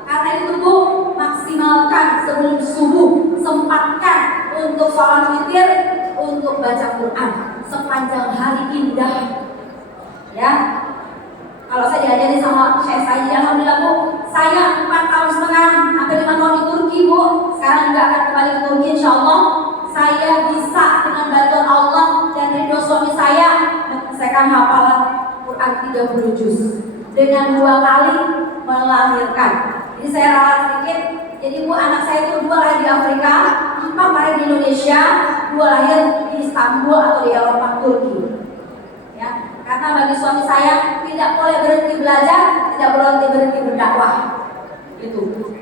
Karena itu Bu, maksimalkan sebelum subuh, sempatkan untuk sholat witir, untuk baca Quran sepanjang hari indah. Ya, kalau saya diajari sama Syekh Said, alhamdulillah Bu, saya 4,5 tahun hampir 5 tahun di Turki Bu. Sekarang juga akan kembali ke Turki insyaallah. Saya bisa dengan bantuan Allah dan ridho suami saya menyelesaikan hafalan Quran 30 juz dengan 2 kali melahirkan. Jadi saya ralat sedikit. Jadi Bu, anak saya itu 2 lahir di Afrika, 4 lahir di Indonesia, 2 lahir di Istanbul atau di Eropa, Turki. Ya, karena bagi suami saya tidak boleh berhenti belajar, tidak boleh berhenti berdakwah. Gitu.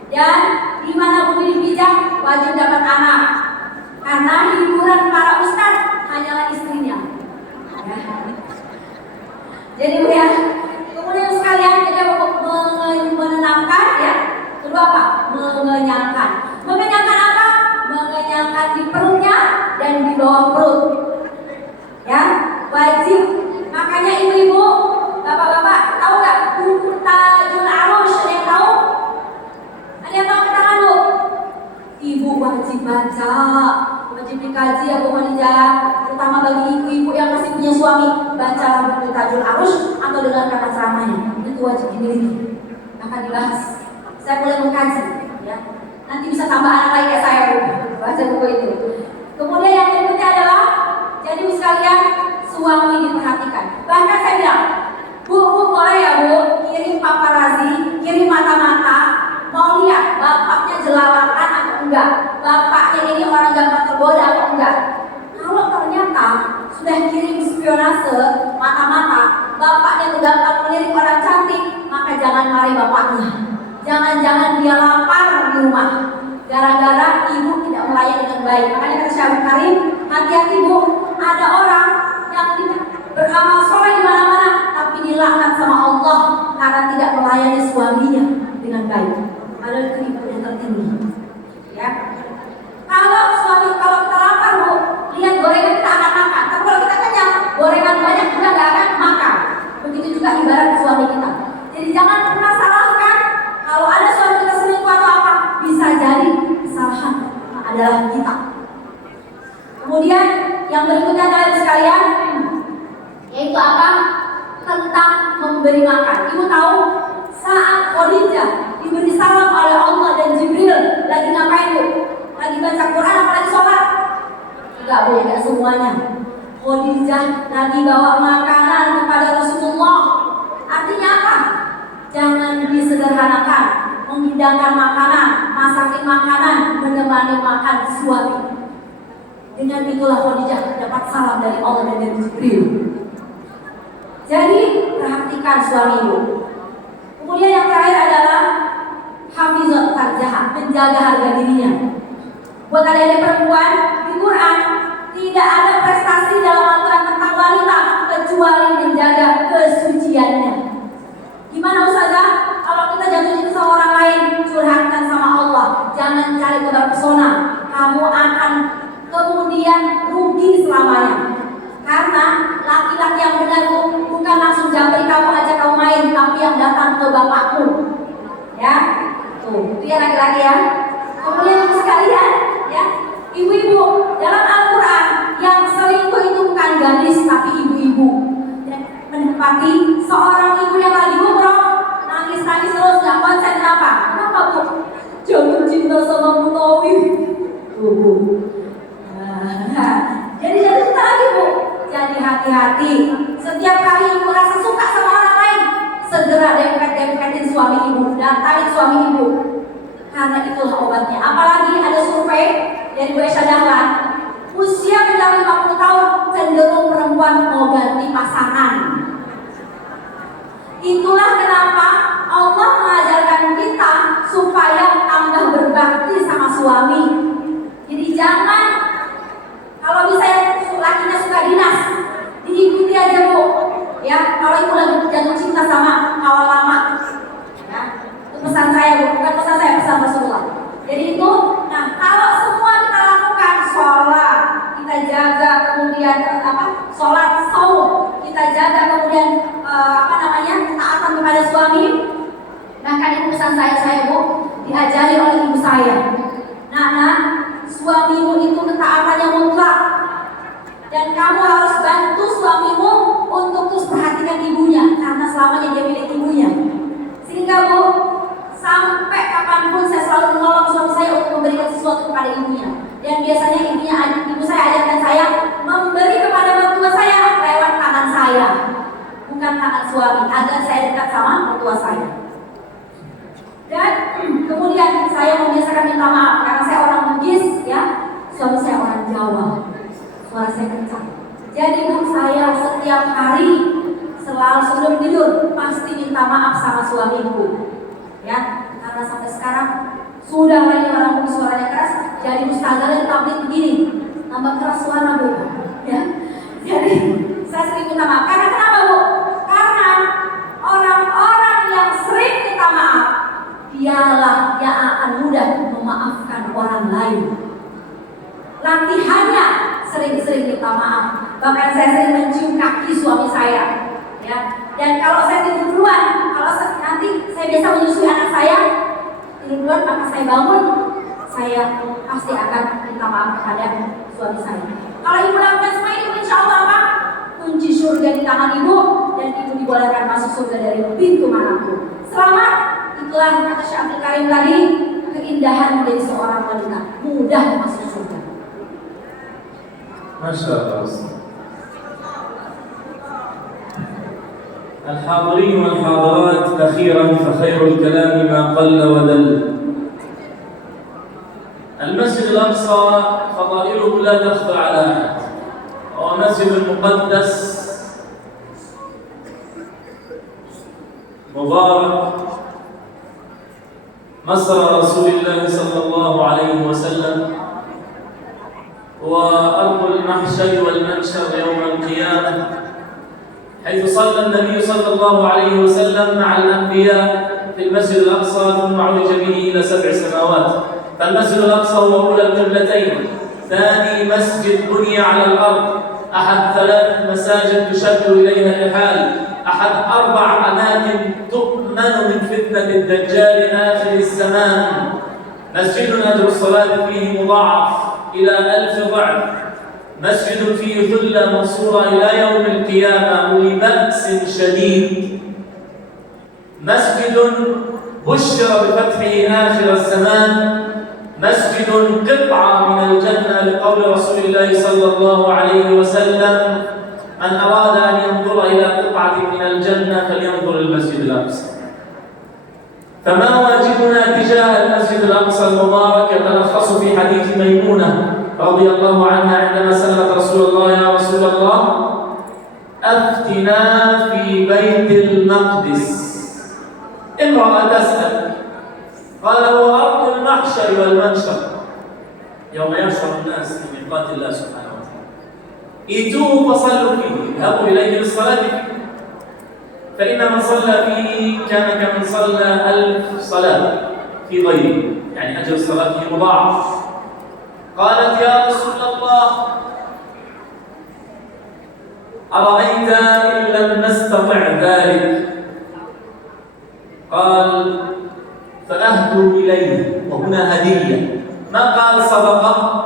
Dan di mana bumi dipijak wajib dapat anak. Karena hiburan para ustaz hanyalah istrinya. Ya. Jadi Bu ya, kemudian sekalian jadi menenangkan ya. Kedua apa? Mengenyangkan. Mengenyangkan apa? Mengenyangkan di perutnya dan di bawah perut. Ya, wajib. Makanya ibu-ibu, bapak-bapak, tahu nggak buku Tajul Arus? Ada yang tahu? Ada yang tahu katakan Bu? Ibu wajib baca, wajib dikaji ya Bu Khadijah, terutama bagi ibu-ibu yang masih punya suami, baca buku Tajul Arus atau dengarkan ceramahnya. Itu wajib dimiliki. Akan dibahas. Saya boleh mengkaji, ya. Nanti bisa tambah anak lagi kayak saya Bu, baca buku itu. Kemudian yang berikutnya adalah, jadi Bu sekalian, suami diperhatikan. Bahkan saya bilang, Bu boleh ya Bu kirim paparazi, kirim mata-mata, mau lihat bapaknya jelalatan atau enggak, bapaknya ini orang gampang tergoda atau enggak. Kalau ternyata sudah kirim spionase mata-mata, bapaknya itu gampang melirik orang cantik, maka jangan marahi bapaknya. Jangan-jangan dia lapar di rumah gara-gara ibu tidak melayani dengan baik. Makanya kata Syekh Karim, hati-hati Bu, ada orang yang beramal soleh di mana-mana tapi dilaknat sama Allah karena tidak melayani suaminya dengan baik. Ada ibu yang tertinggi. Ya. Kalau kita lapar Bu, lihat gorengan kita akan makan. Tapi kalau kita kenyang, gorengan banyak kita nggak akan makan. Begitu juga ibarat suami kita. Jadi jangan pernah salahkan kalau ada suami kita selingkuh atau apa, bisa jadi kesalahan adalah kita. Kemudian yang berikutnya adalah sekalian, yaitu apa? Tentang memberi makan. Ibu tahu saat Khadijah diberi salam oleh Allah dan Jibril lagi ngapain Bu? Lagi baca Quran apa lagi sholat? Enggak Bu, enggak semuanya. Khadijah lagi bawa makanan kepada Rasulullah. Artinya apa? Jangan disederhanakan, menghidangkan makanan, masakin makanan, menemani makan suami. Dengan itulah Khadijah dapat salam dari Allah dan dari Jibril. Jadi perhatikan suamimu. Kemudian yang terakhir adalah hafizat farjaha, menjaga harga dirinya. Buat adik-adik perempuan, di Quran tidak ada prestasi dalam Al-Quran tentang wanita kecuali menjaga kesuciannya. Gimana Ustazah? Kalau kita jatuh cinta sama orang lain, curhatkan sama Allah. Jangan cari terpesona. Kamu akan kemudian rugi selamanya. Karena laki-laki yang benar itu bukan langsung jambri kamu ajak kamu main, tapi yang datang ke bapakmu. Ya, tuh, itu ya laki-laki ya. Kemudian ibu sekalian, ya, ibu-ibu dalam Al-Quran yang selingkuh itu bukan gadis tapi ibu-ibu. Dan menempati seorang ibu yang lagi umroh, nangis-nangis terus nggak konsen. Kenapa? Kenapa bu? Jatuh cinta sama Mutawi. Bu. Jadi jatuh cinta lagi bu. Jadi hati-hati. Setiap kali ibu rasa suka sama orang lain, segera dempet-dempetin suami ibu, datangi suami ibu. Karena itulah obatnya. Apalagi ada survei dari Aisyah Dahlan, usia mencapai 50 tahun cenderung perempuan mau ganti pasangan. Itulah kenapa Allah mengajarkan kita supaya tambah berbakti sama suami. Jadi jangan, kalau misalnya lakinya suka dinas, diikuti aja bu. Ya, kalau ibu lagi jatuh cinta sama kawan lama, ya, itu pesan saya bu, bukan pesan saya, pesan Rasulullah. Jadi itu, nah kalau semua kita lakukan, sholat kita jaga, kemudian sholat saum kita jaga, kemudian ketaatan kepada suami. Nah kan itu pesan saya bu, diajari oleh ibu saya. Nah, suamimu itu ketaatannya mutlak, dan kamu harus bantu suamimu untuk terus perhatikan ibunya, karena selamanya dia milik ibunya. Sehingga bu, sampai kapanpun saya selalu menolong suami saya untuk memberikan sesuatu kepada ibunya. Dan biasanya ibu saya ajarkan saya memberi kepada mertua saya lewat tangan saya, bukan tangan suami, agar saya dekat sama mertua saya. Dan kemudian saya membiasakan minta maaf karena saya orang Bugis, ya, suami saya orang Jawa, suara saya kencang. Jadi bu, saya setiap hari selalu sebelum tidur pasti minta maaf sama suamiku, ya, karena sampai sekarang sudah lagi orang Bugis suaranya keras. Jadi ustazah dan tablik begini, tambah keras suara bu, ya. Jadi saya sering minta maaf. Karena kenapa bu? Karena orang-orang yang sering minta maaf, dialah yang akan mudah memaafkan orang lain. Latihannya sering-sering minta maaf. Bahkan saya sering mencium kaki suami saya, ya. Dan kalau saya tidur duluan, kalau nanti saya biasa menyusui anak saya, tidur duluan, maka saya bangun, saya pasti akan minta maaf kepada suami saya. Kalau ibu lakukan semua ini, insya Allah apa? Kunci surga di tangan ibu, dan ibu dibolehkan masuk surga dari pintu manapun. Selamat. Itulah kata Syekh Abdul Karim tadi, keindahan menjadi seorang wanita, mudah masuk surga. Masya Allah. الحاضرين والحاضرات أخيرا فخير الكلام ما قل ودل. المسجد الأقصى فضائله لا تخفى على أحد، هو مسجد مقدس مبارك، مسرى رسول الله صلى الله عليه وسلم، وأرض المحشر والمنشر يوم القيامة، حيث صلى النبي صلى الله عليه وسلم مع الأنبياء في المسجد الأقصى ثم عرج به إلى 7 سماوات. فالمسجد الأقصى هو أولى القبلتين، ثاني مسجد بني على الأرض، أحد 3 مساجد تشد إليها الرحال، أحد 4 أماكن تؤمن من فتنة الدجال آخر الزمان. مسجد أجر الصلاة فيه مضاعف إلى 1000 ضعف، مسجد فيه ثلة منصورة إلى يوم القيامة أولي بأس شديد، مسجد بشر بفتحه آخر الزمان، مسجد قطعة من الجنة لقول رسول الله صلى الله عليه وسلم: من أراد أن ينظر إلى قطعة من الجنة فلينظر المسجد الأقصى. فما واجبنا تجاه المسجد الأقصى المبارك يتلخص في حديث ميمونة رضي الله عنها عندما سألت رسول الله: يا رسول الله أفتنا في بيت المقدس. امرأة تسأل، قال: هو أرض المحشر والمنشر، يوم يحشر الناس في ميقات الله سبحانه وتعالى. ائتوه فصلوا فيه، اذهبوا إليه للصلاة فيه، فإن من صلى فيه كان كمن صلى 1000 صلاة في غيره، يعني أجر الصلاة فيه مضاعف. قالت: يا رسول الله أرأيت إن لم نستطع ذلك؟ قال: فأهدوا إليه. وهنا هدية، ما قال صدقة،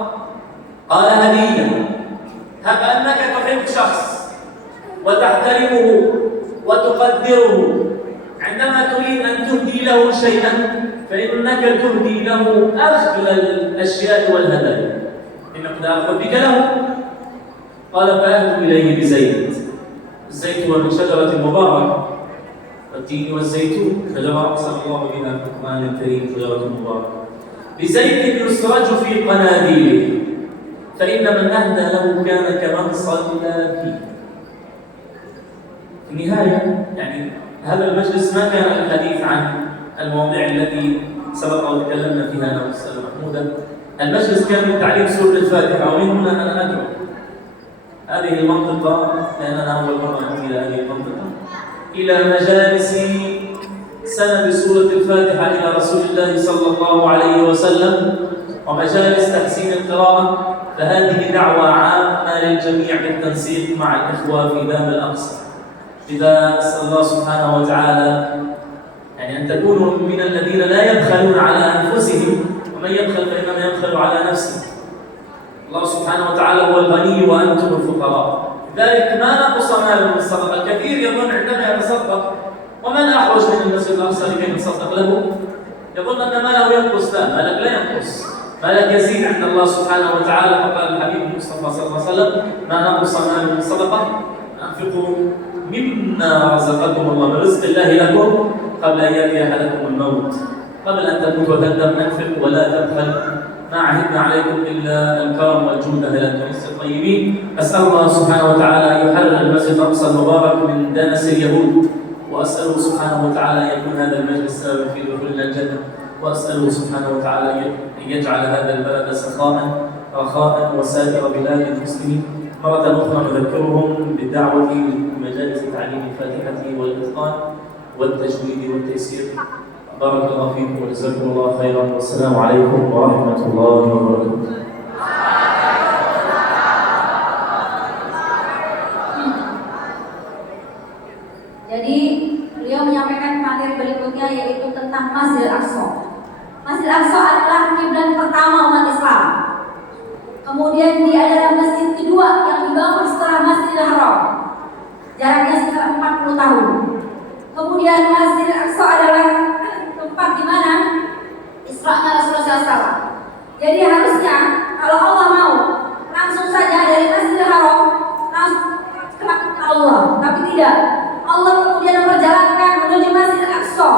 قال هدية. هب أنك تحب شخص وتحترمه وتقدره، عندما تريد أن تهدي له شيئا فإنك تهدي له أغلى الأشياء والهدايا، بمقدار حبك له. قال: فأهدوا إليه بزيت. الزيت هو من شجرة مباركة، والتين والزيتون شجرة أقسم الله بها في القرآن الكريم، شجرة مباركة، بزيت يسرج في قناديله، فإن من أهدى له كان كمن صلى فيه. في النهاية يعني هذا المجلس ما كان الحديث عن المواضيع التي سبق وتكلمنا فيها أنا والأستاذ محمود. المجلس كان من تعليم سورة الفاتحة، ومن هنا أنا أدعو هذه المنطقة، لأننا أول مرة نأتي إلى هذه المنطقة، إلى مجالس سند سورة الفاتحة إلى رسول الله صلى الله عليه وسلم، ومجالس تحسين القراءة. فهذه دعوة عامة للجميع بالتنسيق مع الإخوة في باب الأقصى. إذا أسأل الله سبحانه وتعالى يعني أن تكونوا من الذين لا يبخلون على أنفسهم، ومن يبخل فإنما يبخل على نفسه. الله سبحانه وتعالى هو الغني وأنتم الفقراء، لذلك ما نقص مال من الصدقة. الكثير يظن عندما يتصدق ومن أحوج من المسجد الأقصى لكي نتصدق له، يظن أن ماله ينقص. لا، مالك لا ينقص، مالك يزيد عند الله سبحانه وتعالى. فقال الحبيب المصطفى صلى الله عليه وسلم: ما نقص مال من صدقة، أنفقوا مما رزقكم الله، من رزق الله لكم قبل أن يأتي أحدكم الموت. قبل أن تموت وتندم أنفق ولا تبخل، ما عهدنا عليكم إلا الكرم والجود إلى الناس الطيبين. أسأل الله سبحانه وتعالى أن يحرر المسجد الأقصى المبارك من دنس اليهود، وأسأله سبحانه وتعالى أن يكون هذا المجلس سببا في دخولنا الجنة، وأسأله سبحانه وتعالى أن يجعل هذا البلد سخاء رخاء وسائر بلاد المسلمين. مرة أخرى نذكرهم بالدعوة لمجالس تعليم الفاتحة والإتقان والتجويد والتيسير. بارك الله فيكم وجزاكم الله خيرا، والسلام عليكم ورحمة الله وبركاته. Jadi beliau menyampaikan materi berikutnya, yaitu tentang Masjidil Aqsa. Masjidil Aqsa adalah kiblat pertama umat Islam. Kemudian dia adalah masjid kedua yang dibangun setelah Masjidil Haram, jaraknya sekitar 40 tahun. Kemudian Masjidil Aqsa adalah tempat di mana Isra'nya Rasulullah SAW. Jadi harusnya kalau Allah mau langsung saja dari Masjidil Haram langsung ke Allah, tapi tidak. Allah kemudian memperjalankan menuju Masjidil Aqsa,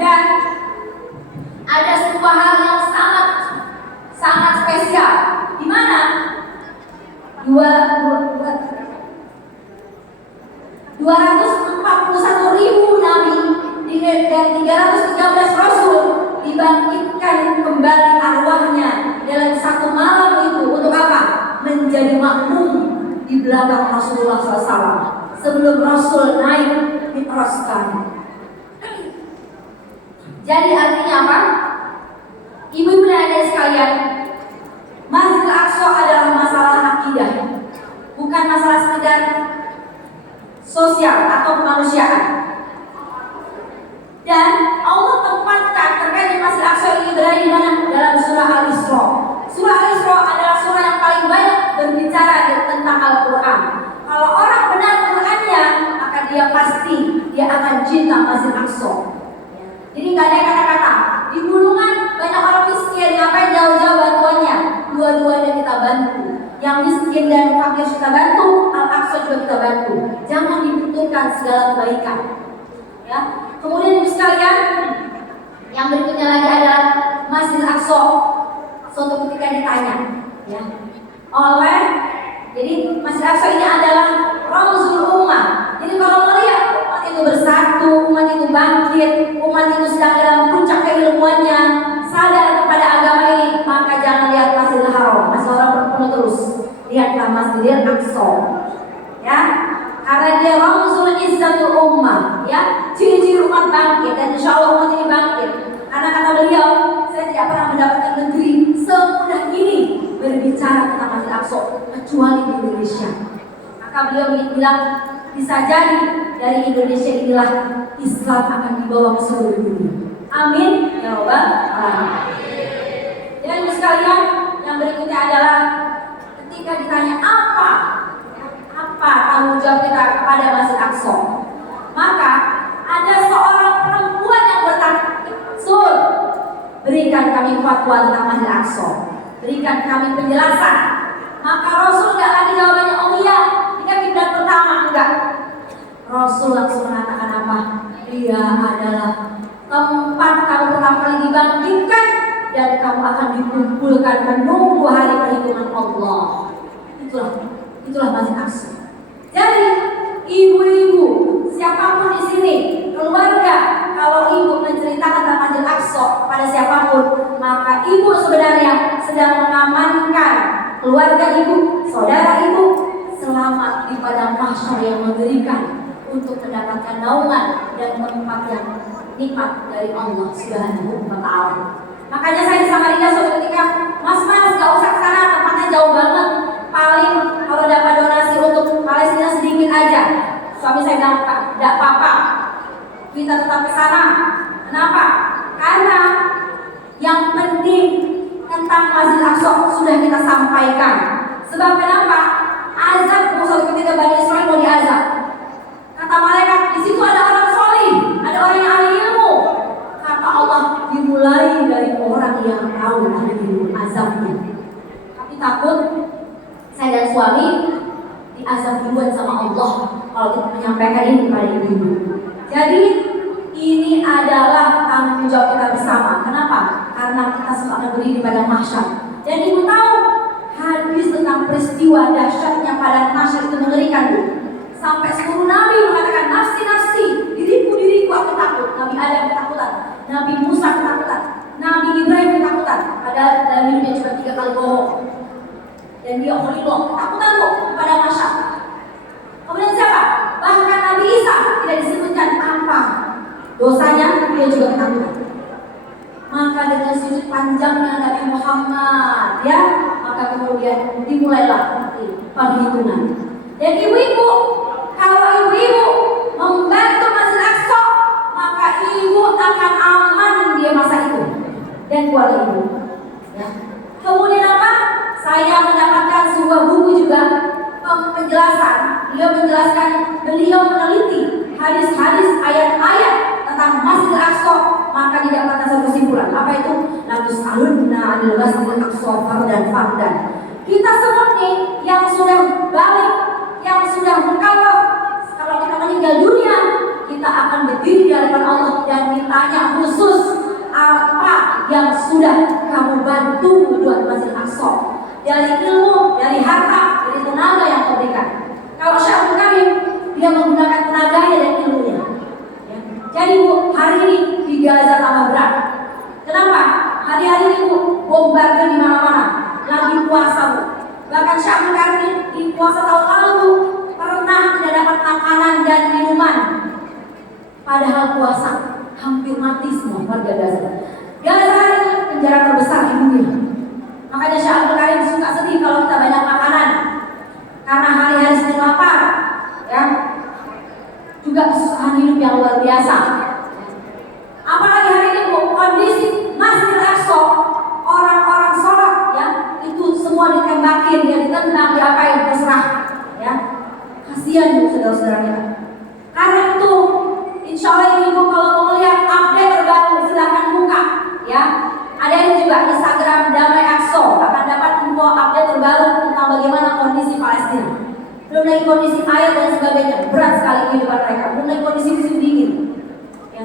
dan ada sebuah hal yang sangat spesial, di mana 241.000 nabi dan 313 rasul dibangkitkan kembali arwahnya dalam satu malam itu. Untuk apa? Menjadi makmum di belakang Rasulullah SAW sebelum Rasul naik mi'rajkan. Jadi artinya apa? Ibu-ibu dan adik sekalian, Masjidil Aqsa adalah masalah akidah, bukan masalah sekedar sosial atau kemanusiaan. Dan Allah tempatkan terkait dengan Masjidil Aqsa ini berada di mana? Dalam surah Al-Isra. Surah Al-Isra adalah surah yang paling banyak berbicara tentang Al-Quran. Kalau orang benar Qurannya, maka dia pasti akan cinta Masjidil Aqsa. Jadi nggak ada kata-kata. Di gulungan banyak orang miskin, ngapain jauh-jauh bantuannya? Dua-duanya kita bantu. Yang miskin dan fakir kita bantu, Al-Aqsa juga kita bantu. Jangan dibutuhkan segala kebaikan. Ya. Kemudian ibu sekalian, yang berikutnya lagi adalah Masjidil Aqsa. Suatu ketika ditanya, ya, oleh, jadi Masjid Aqsa ini adalah ramzul ummah. Jadi kalau melihat umat itu bersatu, umat itu bangkit, umat itu sedang dalam puncak keilmuannya, sadar kepada agama ini, maka jangan lihat Masjidil Haram. Masjidil Haram penuh terus, lihatlah Masjidil Aqsa, ya, karena dia ramzul izzatul ummah, ya, ciri-ciri umat bangkit, dan insya Allah umat ini bangkit. Karena kata beliau, saya tidak pernah mendapatkan negeri semudah ini berbicara tentang Masjid Aqsa kecuali di Indonesia. Maka beliau bilang, bisa jadi dari Indonesia inilah Islam akan dibawa ke seluruh dunia. Amin ya rabbal alamin. Dan sekalian, yang berikutnya adalah ketika ditanya apa tanggung jawab kita kepada Masjid Aqsa, maka ada seorang perempuan yang bertanya, "Sul, berikan kami fatwa tentang Masjid Aqsa, berikan kami penjelasan." Maka Rasul tidak lagi jawabannya, "Oh iya, jika kiblat pertama." Enggak. Rasul langsung mengatakan apa? Dia adalah tempat kamu pertama kali dibangkitkan dan kamu akan dikumpulkan menunggu hari perhitungan Allah. Itulah Masjid Aqsa. Jadi ibu-ibu, siapapun di sini, keluarga, kalau ibu menceritakan tentang Masjid Aqsa pada siapapun, maka ibu sebenarnya sedang mengamankan keluarga ibu, saudara ibu, selamat di padang mahsyar yang mengerikan untuk mendapatkan naungan dan tempat yang nikmat dari Allah Subhanahu wa Ta'ala. Makanya saya di Samarinda suatu ketika, Mas gak usah ke sana, tempatnya jauh banget. Paling kalau dapat donasi untuk Palestina sedikit aja. Suami saya bilang, tidak apa-apa, kita tetap ke sana. Kenapa? Karena yang penting tentang Masjid Aqsa sudah kita sampaikan. Sebab kenapa? Azab, suatu ketika Bani Israil mau diazab. Kata malaikat, di situ ada orang solih, ada orang yang ahli ilmu. Kata Allah, dimulai dari orang yang tahu ahli ilmu azabnya. Tapi takut saya dan suami diazab duluan sama Allah kalau kita menyampaikan ini kepada ibu. Jadi ini adalah tanggung jawab kita bersama. Kenapa? Karena kita semua akan berdiri pada mahsyar. Dan ibu tahu hadis tentang peristiwa dahsyatnya pada mahsyar itu mengerikan, Bu. Sampai seluruh nabi mengatakan, nafsi, diriku aku takut. Nabi Adam ketakutan, Nabi Musa ketakutan, Nabi Ibrahim ketakutan. Padahal dalam hidupnya cuma 3 kali bohong. Dan dia khalilullah, ketakutan kok kepada mahsyar. Kemudian siapa? Bahkan Nabi Isa tidak disebutkan apa dosanya, dia juga ketakutan. Maka dengan sujud panjangnya Nabi Muhammad, ya, maka kemudian dimulailah perhitungan. Dan ibu-ibu, kalau ibu-ibu membantu Masjid Aqsa, maka ibu akan aman di masa itu dan keluarga ibu. Ya. Kemudian apa? Saya mendapatkan sebuah buku juga penjelasan. Beliau menjelaskan, beliau meneliti hadis-hadis, ayat-ayat tentang Masjid Aqsa, maka didapatkan satu kesimpulan. Apa itu? Latus alunna anil Masjid Aqsa fardan. Kita semua nih yang sudah balik, yang sudah mukallaf, kalau kita meninggal dunia, kita akan berdiri di hadapan Allah dan ditanya khusus apa yang sudah kamu bantu buat Masjid Aqsa. Dari ilmu, dari harta, dari tenaga yang kau berikan. Kalau Syekhul Karim, dia menggunakan tenaganya dan ilmunya. Ya. Jadi Bu, hari ini di Gaza tambah berat. Kenapa? Hari-hari ini Bu, bombardir di mana-mana. Lagi puasa Bu. Bahkan Syekhul Karim di puasa tahun lalu Bu, pernah tidak dapat makanan dan minuman. Padahal puasa, hampir mati semua warga Gaza. Gaza hari ini penjara terbesar di dunia. Makanya Syekhul Karim suka sedih kalau kita banyak makanan, karena hari-hari sedang lapar, ya. Juga kesusahan hidup yang luar biasa. Apalagi hari ini Bu, kondisi Masjid Aqsa, orang-orang sholat, ya, itu semua ditembakin, dia ditendang, diapain, terserah, ya. Kasihan Bu, saudara-saudaranya. Karena itu, insya Allah Ibu kalau mau melihat update terbaru, silahkan buka, ya. Ada ini juga Instagram Damai Aqsa, akan dapat info update terbaru tentang bagaimana kondisi Palestina. Belum lagi kondisi air dan sebagainya, berat sekali kehidupan mereka. Belum lagi kondisi musim dingin. Ya.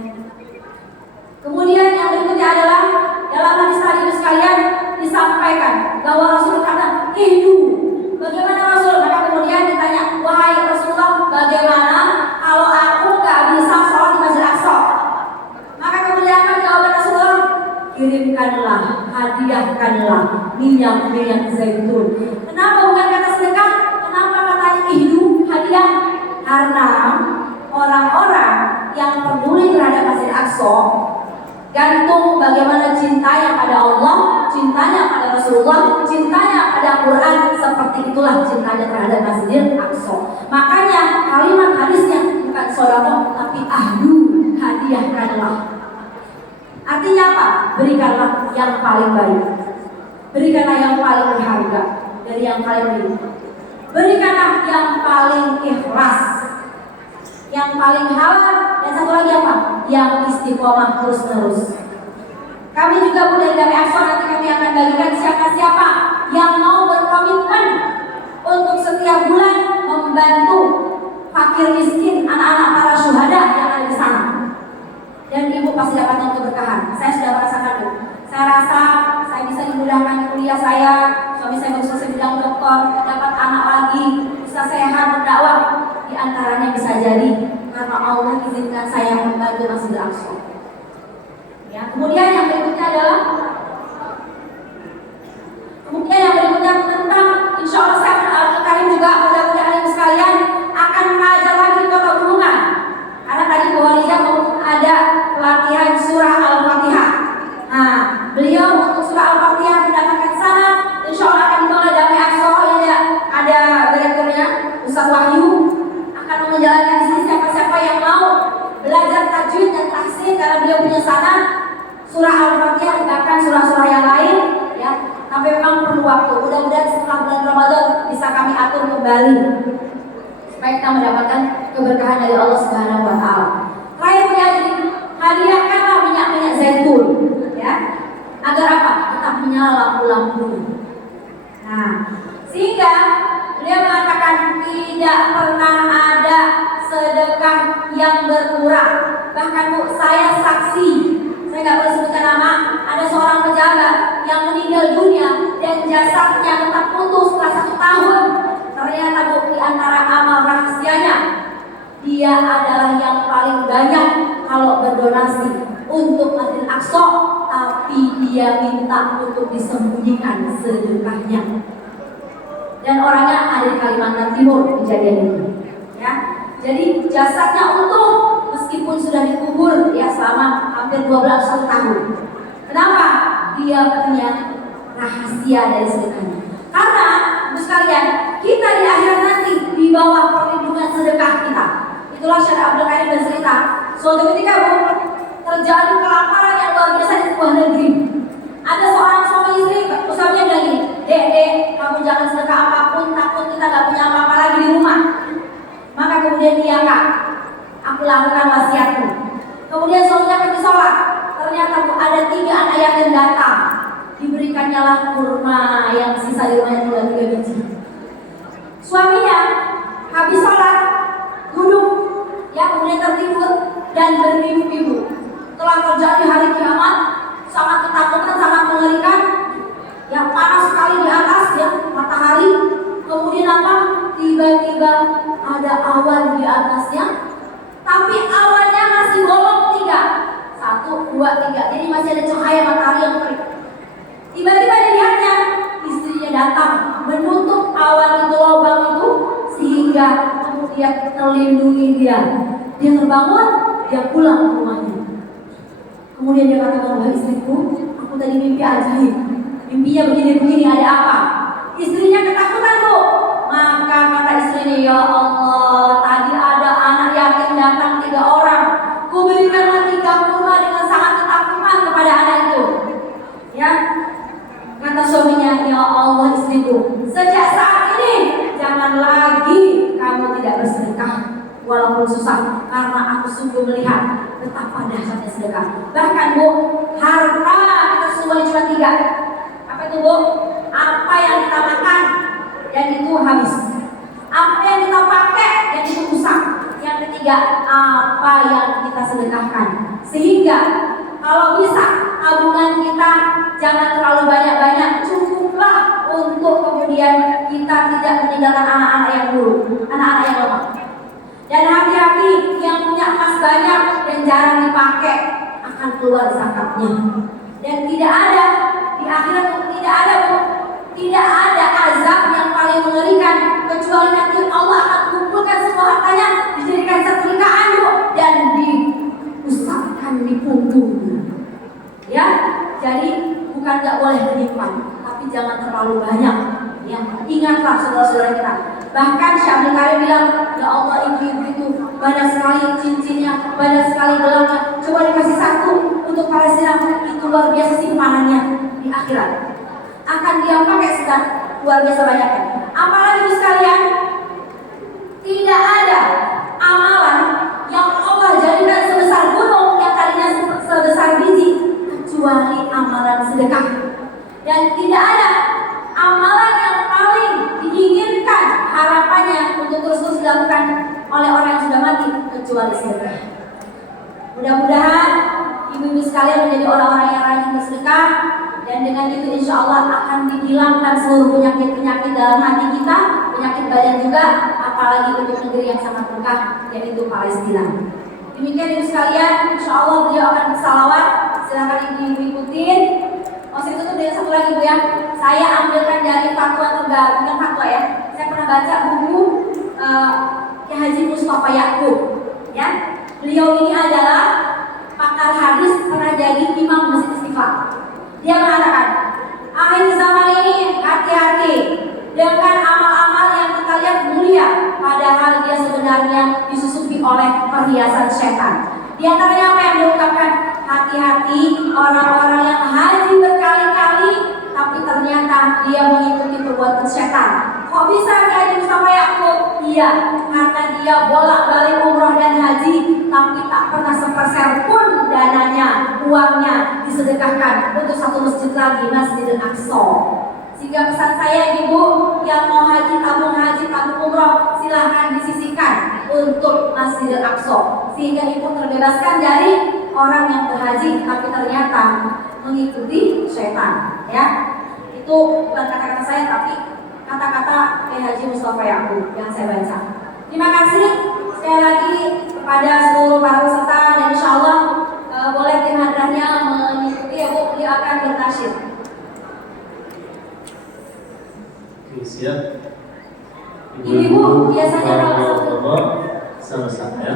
Kemudian yang berikutnya adalah dalam hadis tadi sekalian disampaikan bahwa Rasul berkata, ihdu berikanlah, hadiahkanlah minyak zaitun. Kenapa bukan kata sedekah? Kenapa katanya ihdu, hadiah? Karena orang-orang yang peduli terhadap Masjid Aqsa, gantung bagaimana cintanya pada Allah, cintanya pada Rasulullah, cintanya pada Quran, seperti itulah cintanya terhadap Masjid Aqsa. Makanya kalimat hadisnya bukan sedekah tapi ahdu, hadiahkanlah. Artinya apa? Berikanlah yang paling baik, berikanlah yang paling berharga dari yang paling baik, berikanlah yang paling ikhlas, yang paling halal, dan satu lagi apa? Yang istiqomah terus-menerus. Kami juga dari Dami Aqsa nanti kami akan bagikan siapa-siapa yang mau berkomitmen untuk setiap bulan membantu fakir miskin, anak-anak para syuhada yang ada di sana. Dan ibu pasti dapatkan keberkahan. Saya sudah merasakan itu. Saya rasa saya bisa dimudahkan kuliah saya, suami saya baru selesai bidang doktor, dapat anak lagi, bisa sehat berdakwah. Di antaranya bisa jadi karena Allah izinkan saya membantu Masjid Aqsa. Ya, kemudian yang berikutnya adalah tentang insya Allah saya Al-Karim juga mudah-mudahan ibu sekalian akan mengajar lagi di Kota Bulungan. Karena tadi Bu Waliza ada pelatihan surah Al-Fatihah. Nah, beliau untuk surah Al-Fatihah mendapatkan sana, insya Allah akan dimulai Dami Aqsa, yang ada direkturnya Ustaz Wahyu, akan menjalankan di sini siapa-siapa yang mau belajar tajwid dan tahsin, karena beliau punya sana surah Al-Fatihah, bahkan surah-surah yang lain, ya. Tapi memang perlu waktu. Mudah-mudahan setelah bulan Ramadan bisa kami atur kembali supaya kita mendapatkan keberkahan dari Allah Subhanahu wa taala. Terakhirnya, hadiahkanlah minyak zaitun, ya. Agar apa? Tetap menyala lampu-lampu. Nah, sehingga beliau mengatakan tidak pernah ada sedekah yang berkurang. Bahkan Bu, saya saksi, saya nggak boleh sebutkan nama, ada seorang pejabat yang meninggal dunia dan jasadnya tetap utuh setelah 1 tahun. Ternyata Bu, di antara amal rahasianya, dia adalah yang paling banyak kalau berdonasi untuk Masjid Aqsa, tapi dia minta untuk disembunyikan sedekahnya. Dan orangnya ada di Kalimantan Timur kejadian ini, ya. Jadi jasadnya utuh meskipun sudah dikubur ya selama hampir 12 tahun. Kenapa? Dia punya rahasia dari sedekahnya. Karena Ibu sekalian, kita di akhirat nanti di bawah perlindungan sedekah kita. Itulah Syekh Abdul Karim bercerita, suatu ketika Bu, terjadi kelaparan yang luar biasa di sebuah negeri. Ada seorang suami istri, suaminya bilang gini, Dek, kamu jangan sedekah apapun, takut kita gak punya apa-apa lagi di rumah. Maka kemudian dia, Kak, aku lakukan wasiatku. Kemudian suaminya pergi sholat. Ternyata Bu, ada 3 anak yatim datang. Diberikannya lah kurma yang sisa di rumahnya tinggal 3 biji. Suaminya habis sholat duduk, ya, kemudian tertidur dan bermimpi Bu. Telah terjadi hari kiamat, sangat ketakutan, sangat mengerikan, yang panas sekali di atas, ya, matahari. Kemudian apa? Tiba-tiba ada awan di atasnya, tapi awannya masih bolong 3, 1, 2, 3. Jadi masih ada cahaya matahari yang terik. Tiba-tiba dilihatnya istrinya datang menutup awan itu, lubang itu, sehingga kemudian terlindungi dia. Dia terbangun, dia pulang ke rumahnya. Kemudian dia katakan, wahai istriku, aku tadi mimpi ajaib. Mimpinya begini-begini, ada apa? Istrinya ketakutan Bu. Maka kata istrinya, ya Allah, tadi ada anak yatim datang 3 orang. Kuberikanlah 3 kurma dengan sangat ketakutan kepada anak itu. Ya, kata suaminya, ya Allah istriku, sejak saat ini jangan lagi kamu tidak bersedekah walaupun susah, karena aku sungguh melihat betapa dahsyatnya sedekah. Bahkan Bu, harta kita semuanya cuma 3. Apa itu Bu? Apa yang kita makan dan itu habis. Apa yang kita pakai dan itu rusak. Yang ketiga, apa yang kita sedekahkan. Sehingga kalau bisa tabungan kita jangan terlalu banyak-banyak, cukuplah untuk kemudian kita tidak meninggalkan anak-anak yang buruk, anak-anak yang lemah. Dan hati-hati yang punya emas banyak dan jarang dipakai, akan keluar zakatnya. Dan tidak ada di akhirat, tidak ada azab yang paling mengerikan kecuali nanti Allah akan kumpulkan semua hartanya, dijadikan setrika anduk dan diusapkan di punggungnya. Ya, jadi bukan nggak boleh menyimpan, tapi jangan terlalu banyak. Ya, ingatlah saudara-saudara kita. Bahkan Syabul Karim bilang, ya Allah, ibu-ibu itu banyak sekali cincinnya, banyak sekali gelangnya. Coba dikasih satu untuk Palestina, itu luar biasa simpanannya di akhirat. Akan dia pakai sedang luar biasa banyaknya. Apalagi ibu sekalian, tidak ada amalan yang Allah jadikan sebesar gunung yang tadinya sebesar biji kecuali amalan sedekah. Dan tidak ada amalan yang paling diinginkan harapannya untuk terus-terus dilakukan oleh orang yang sudah mati kecuali sedekah. Mudah-mudahan ibu-ibu sekalian menjadi orang-orang yang rajin bersedekah, dan dengan itu insya Allah akan dihilangkan seluruh penyakit-penyakit dalam hati kita, penyakit badan juga, apalagi untuk negeri yang sangat berkah, yaitu Palestina. Demikian ibu sekalian, insya Allah beliau akan bersalawat. Silakan ibu ikutin. Masih tutup dengan satu lagi Bu ya. Saya ambilkan dari fatwa terbaru, bukan fatwa ya. Saya pernah baca buku Kiai Haji Mustafa Ya'qub. Ya, beliau ini adalah pakar hadis, pernah jadi imam Masjid Istiqlal. Dia mengatakan, akhir zaman ini hati-hati dengan amal-amal yang kita lihat mulia, padahal dia sebenarnya disusupi oleh perhiasan setan. Di antaranya apa yang diungkapkan? Hati-hati orang-orang yang haji berkali-kali, tapi ternyata dia mengikuti perbuatan setan. Kok bisa Kiai Mustafa Ya'qub? Iya, karena dia bolak-balik umroh dan haji, tapi tak pernah sepeser pun dananya, uangnya disedekahkan untuk satu masjid lagi, Masjidil Aqsa. Sehingga pesan saya ibu yang mau tabung haji, tabung umroh, silahkan disisihkan untuk Masjidil Aqsa, sehingga ibu terbebaskan dari orang yang berhaji tapi ternyata mengikuti setan. Ya, itu bukan kata-kata saya tapi kata-kata Kiai Haji Mustafa Ya'qub yang saya baca. Terima kasih sekali lagi kepada seluruh para peserta, dan insya Allah boleh tim hadrahnya mengikuti ya Bu, beliau akan bertasyid. Oke, siap. Ibu biasanya kalau sama-sama ya.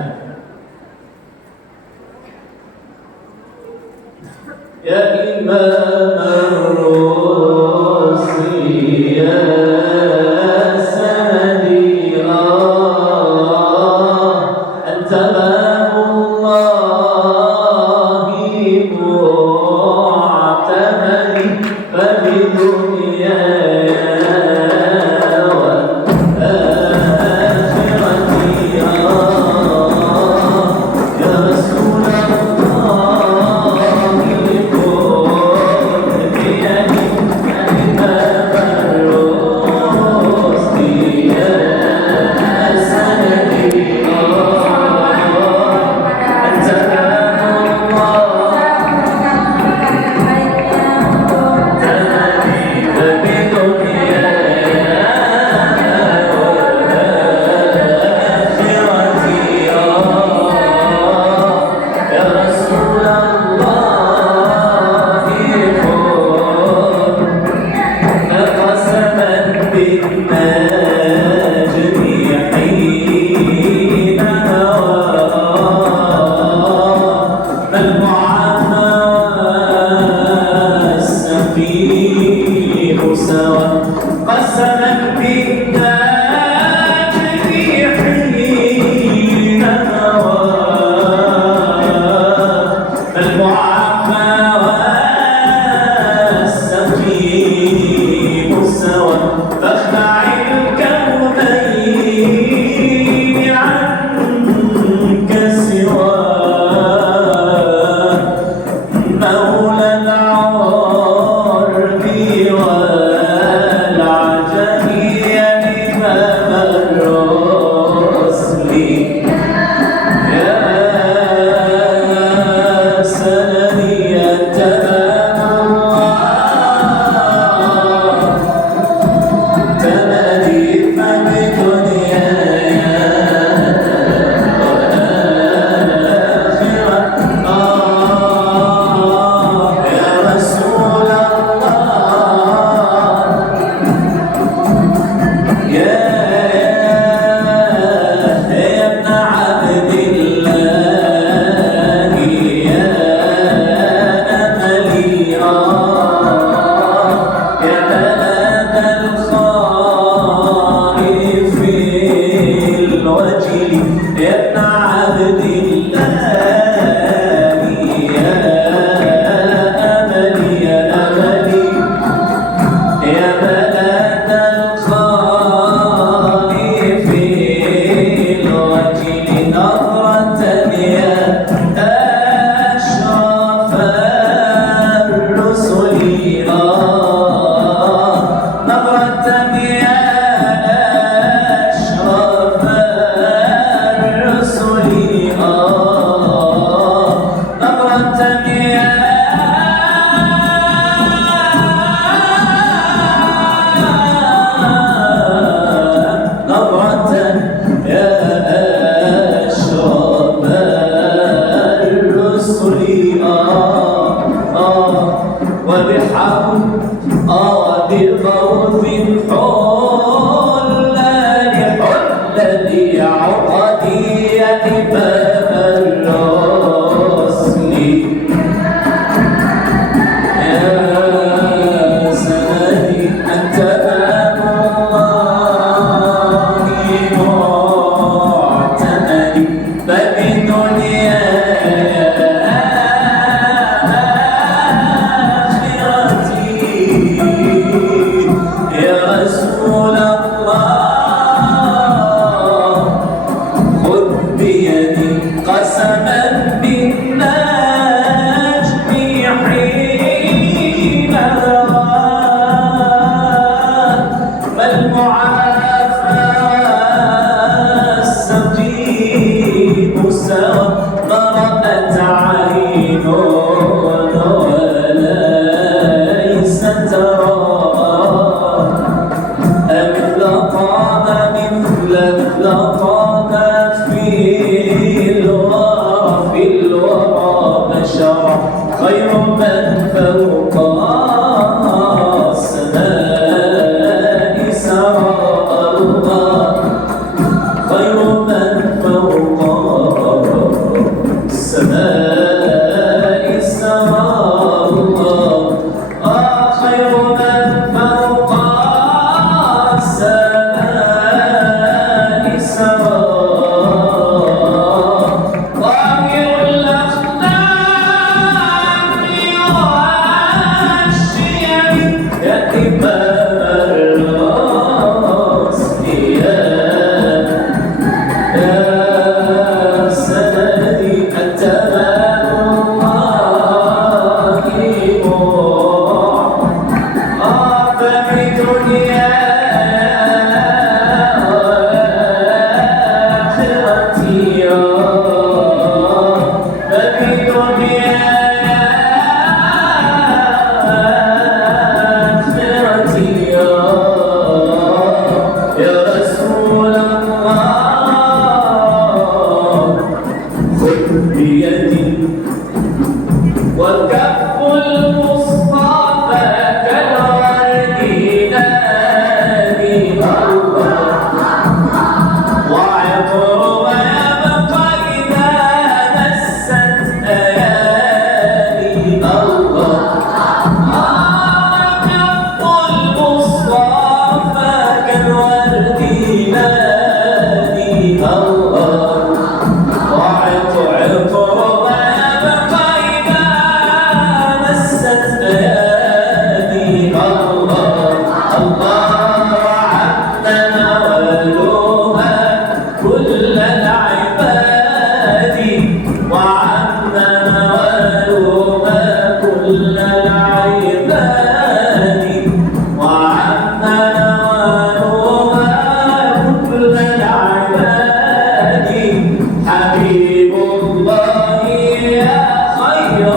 Ya Imam Ar-Rusi ya Sanadi Anta babullahi mu'tamadi fabidunya رسلي وبحمد وبغوث حلتي عقدي باب الرسل يا سندي أنت باب الله معتمدي فبدنياي آخرتي يا رسول الله خذ بيدي قسما بالنجم حين ما المعافى السقيم سوى ضربت عين وليس ترى مثل قامت في الورى بشرا خير من فوق السماء سرى الله خير من فوق السماء سرى الله خير من فوق السماء سرى ظاهر الأخلاق والشيم يا إمام الرسل يا سندي أنت باب الله ففي دنياي آخرتي ففي دنياي آخرتي يا رسول الله خذ بيدي وكف المصطفى كالورد نادي الله وعطر ويبقى إذا مست أيادي الله كف المصطفى كالورد نادي الله وعطر ويبقى إذا مست أيادي الله وعمنا ولوها كل العباد وعمنا ولوها كل العباد وعمنا ولوها كل العباد حبيب الله يا خير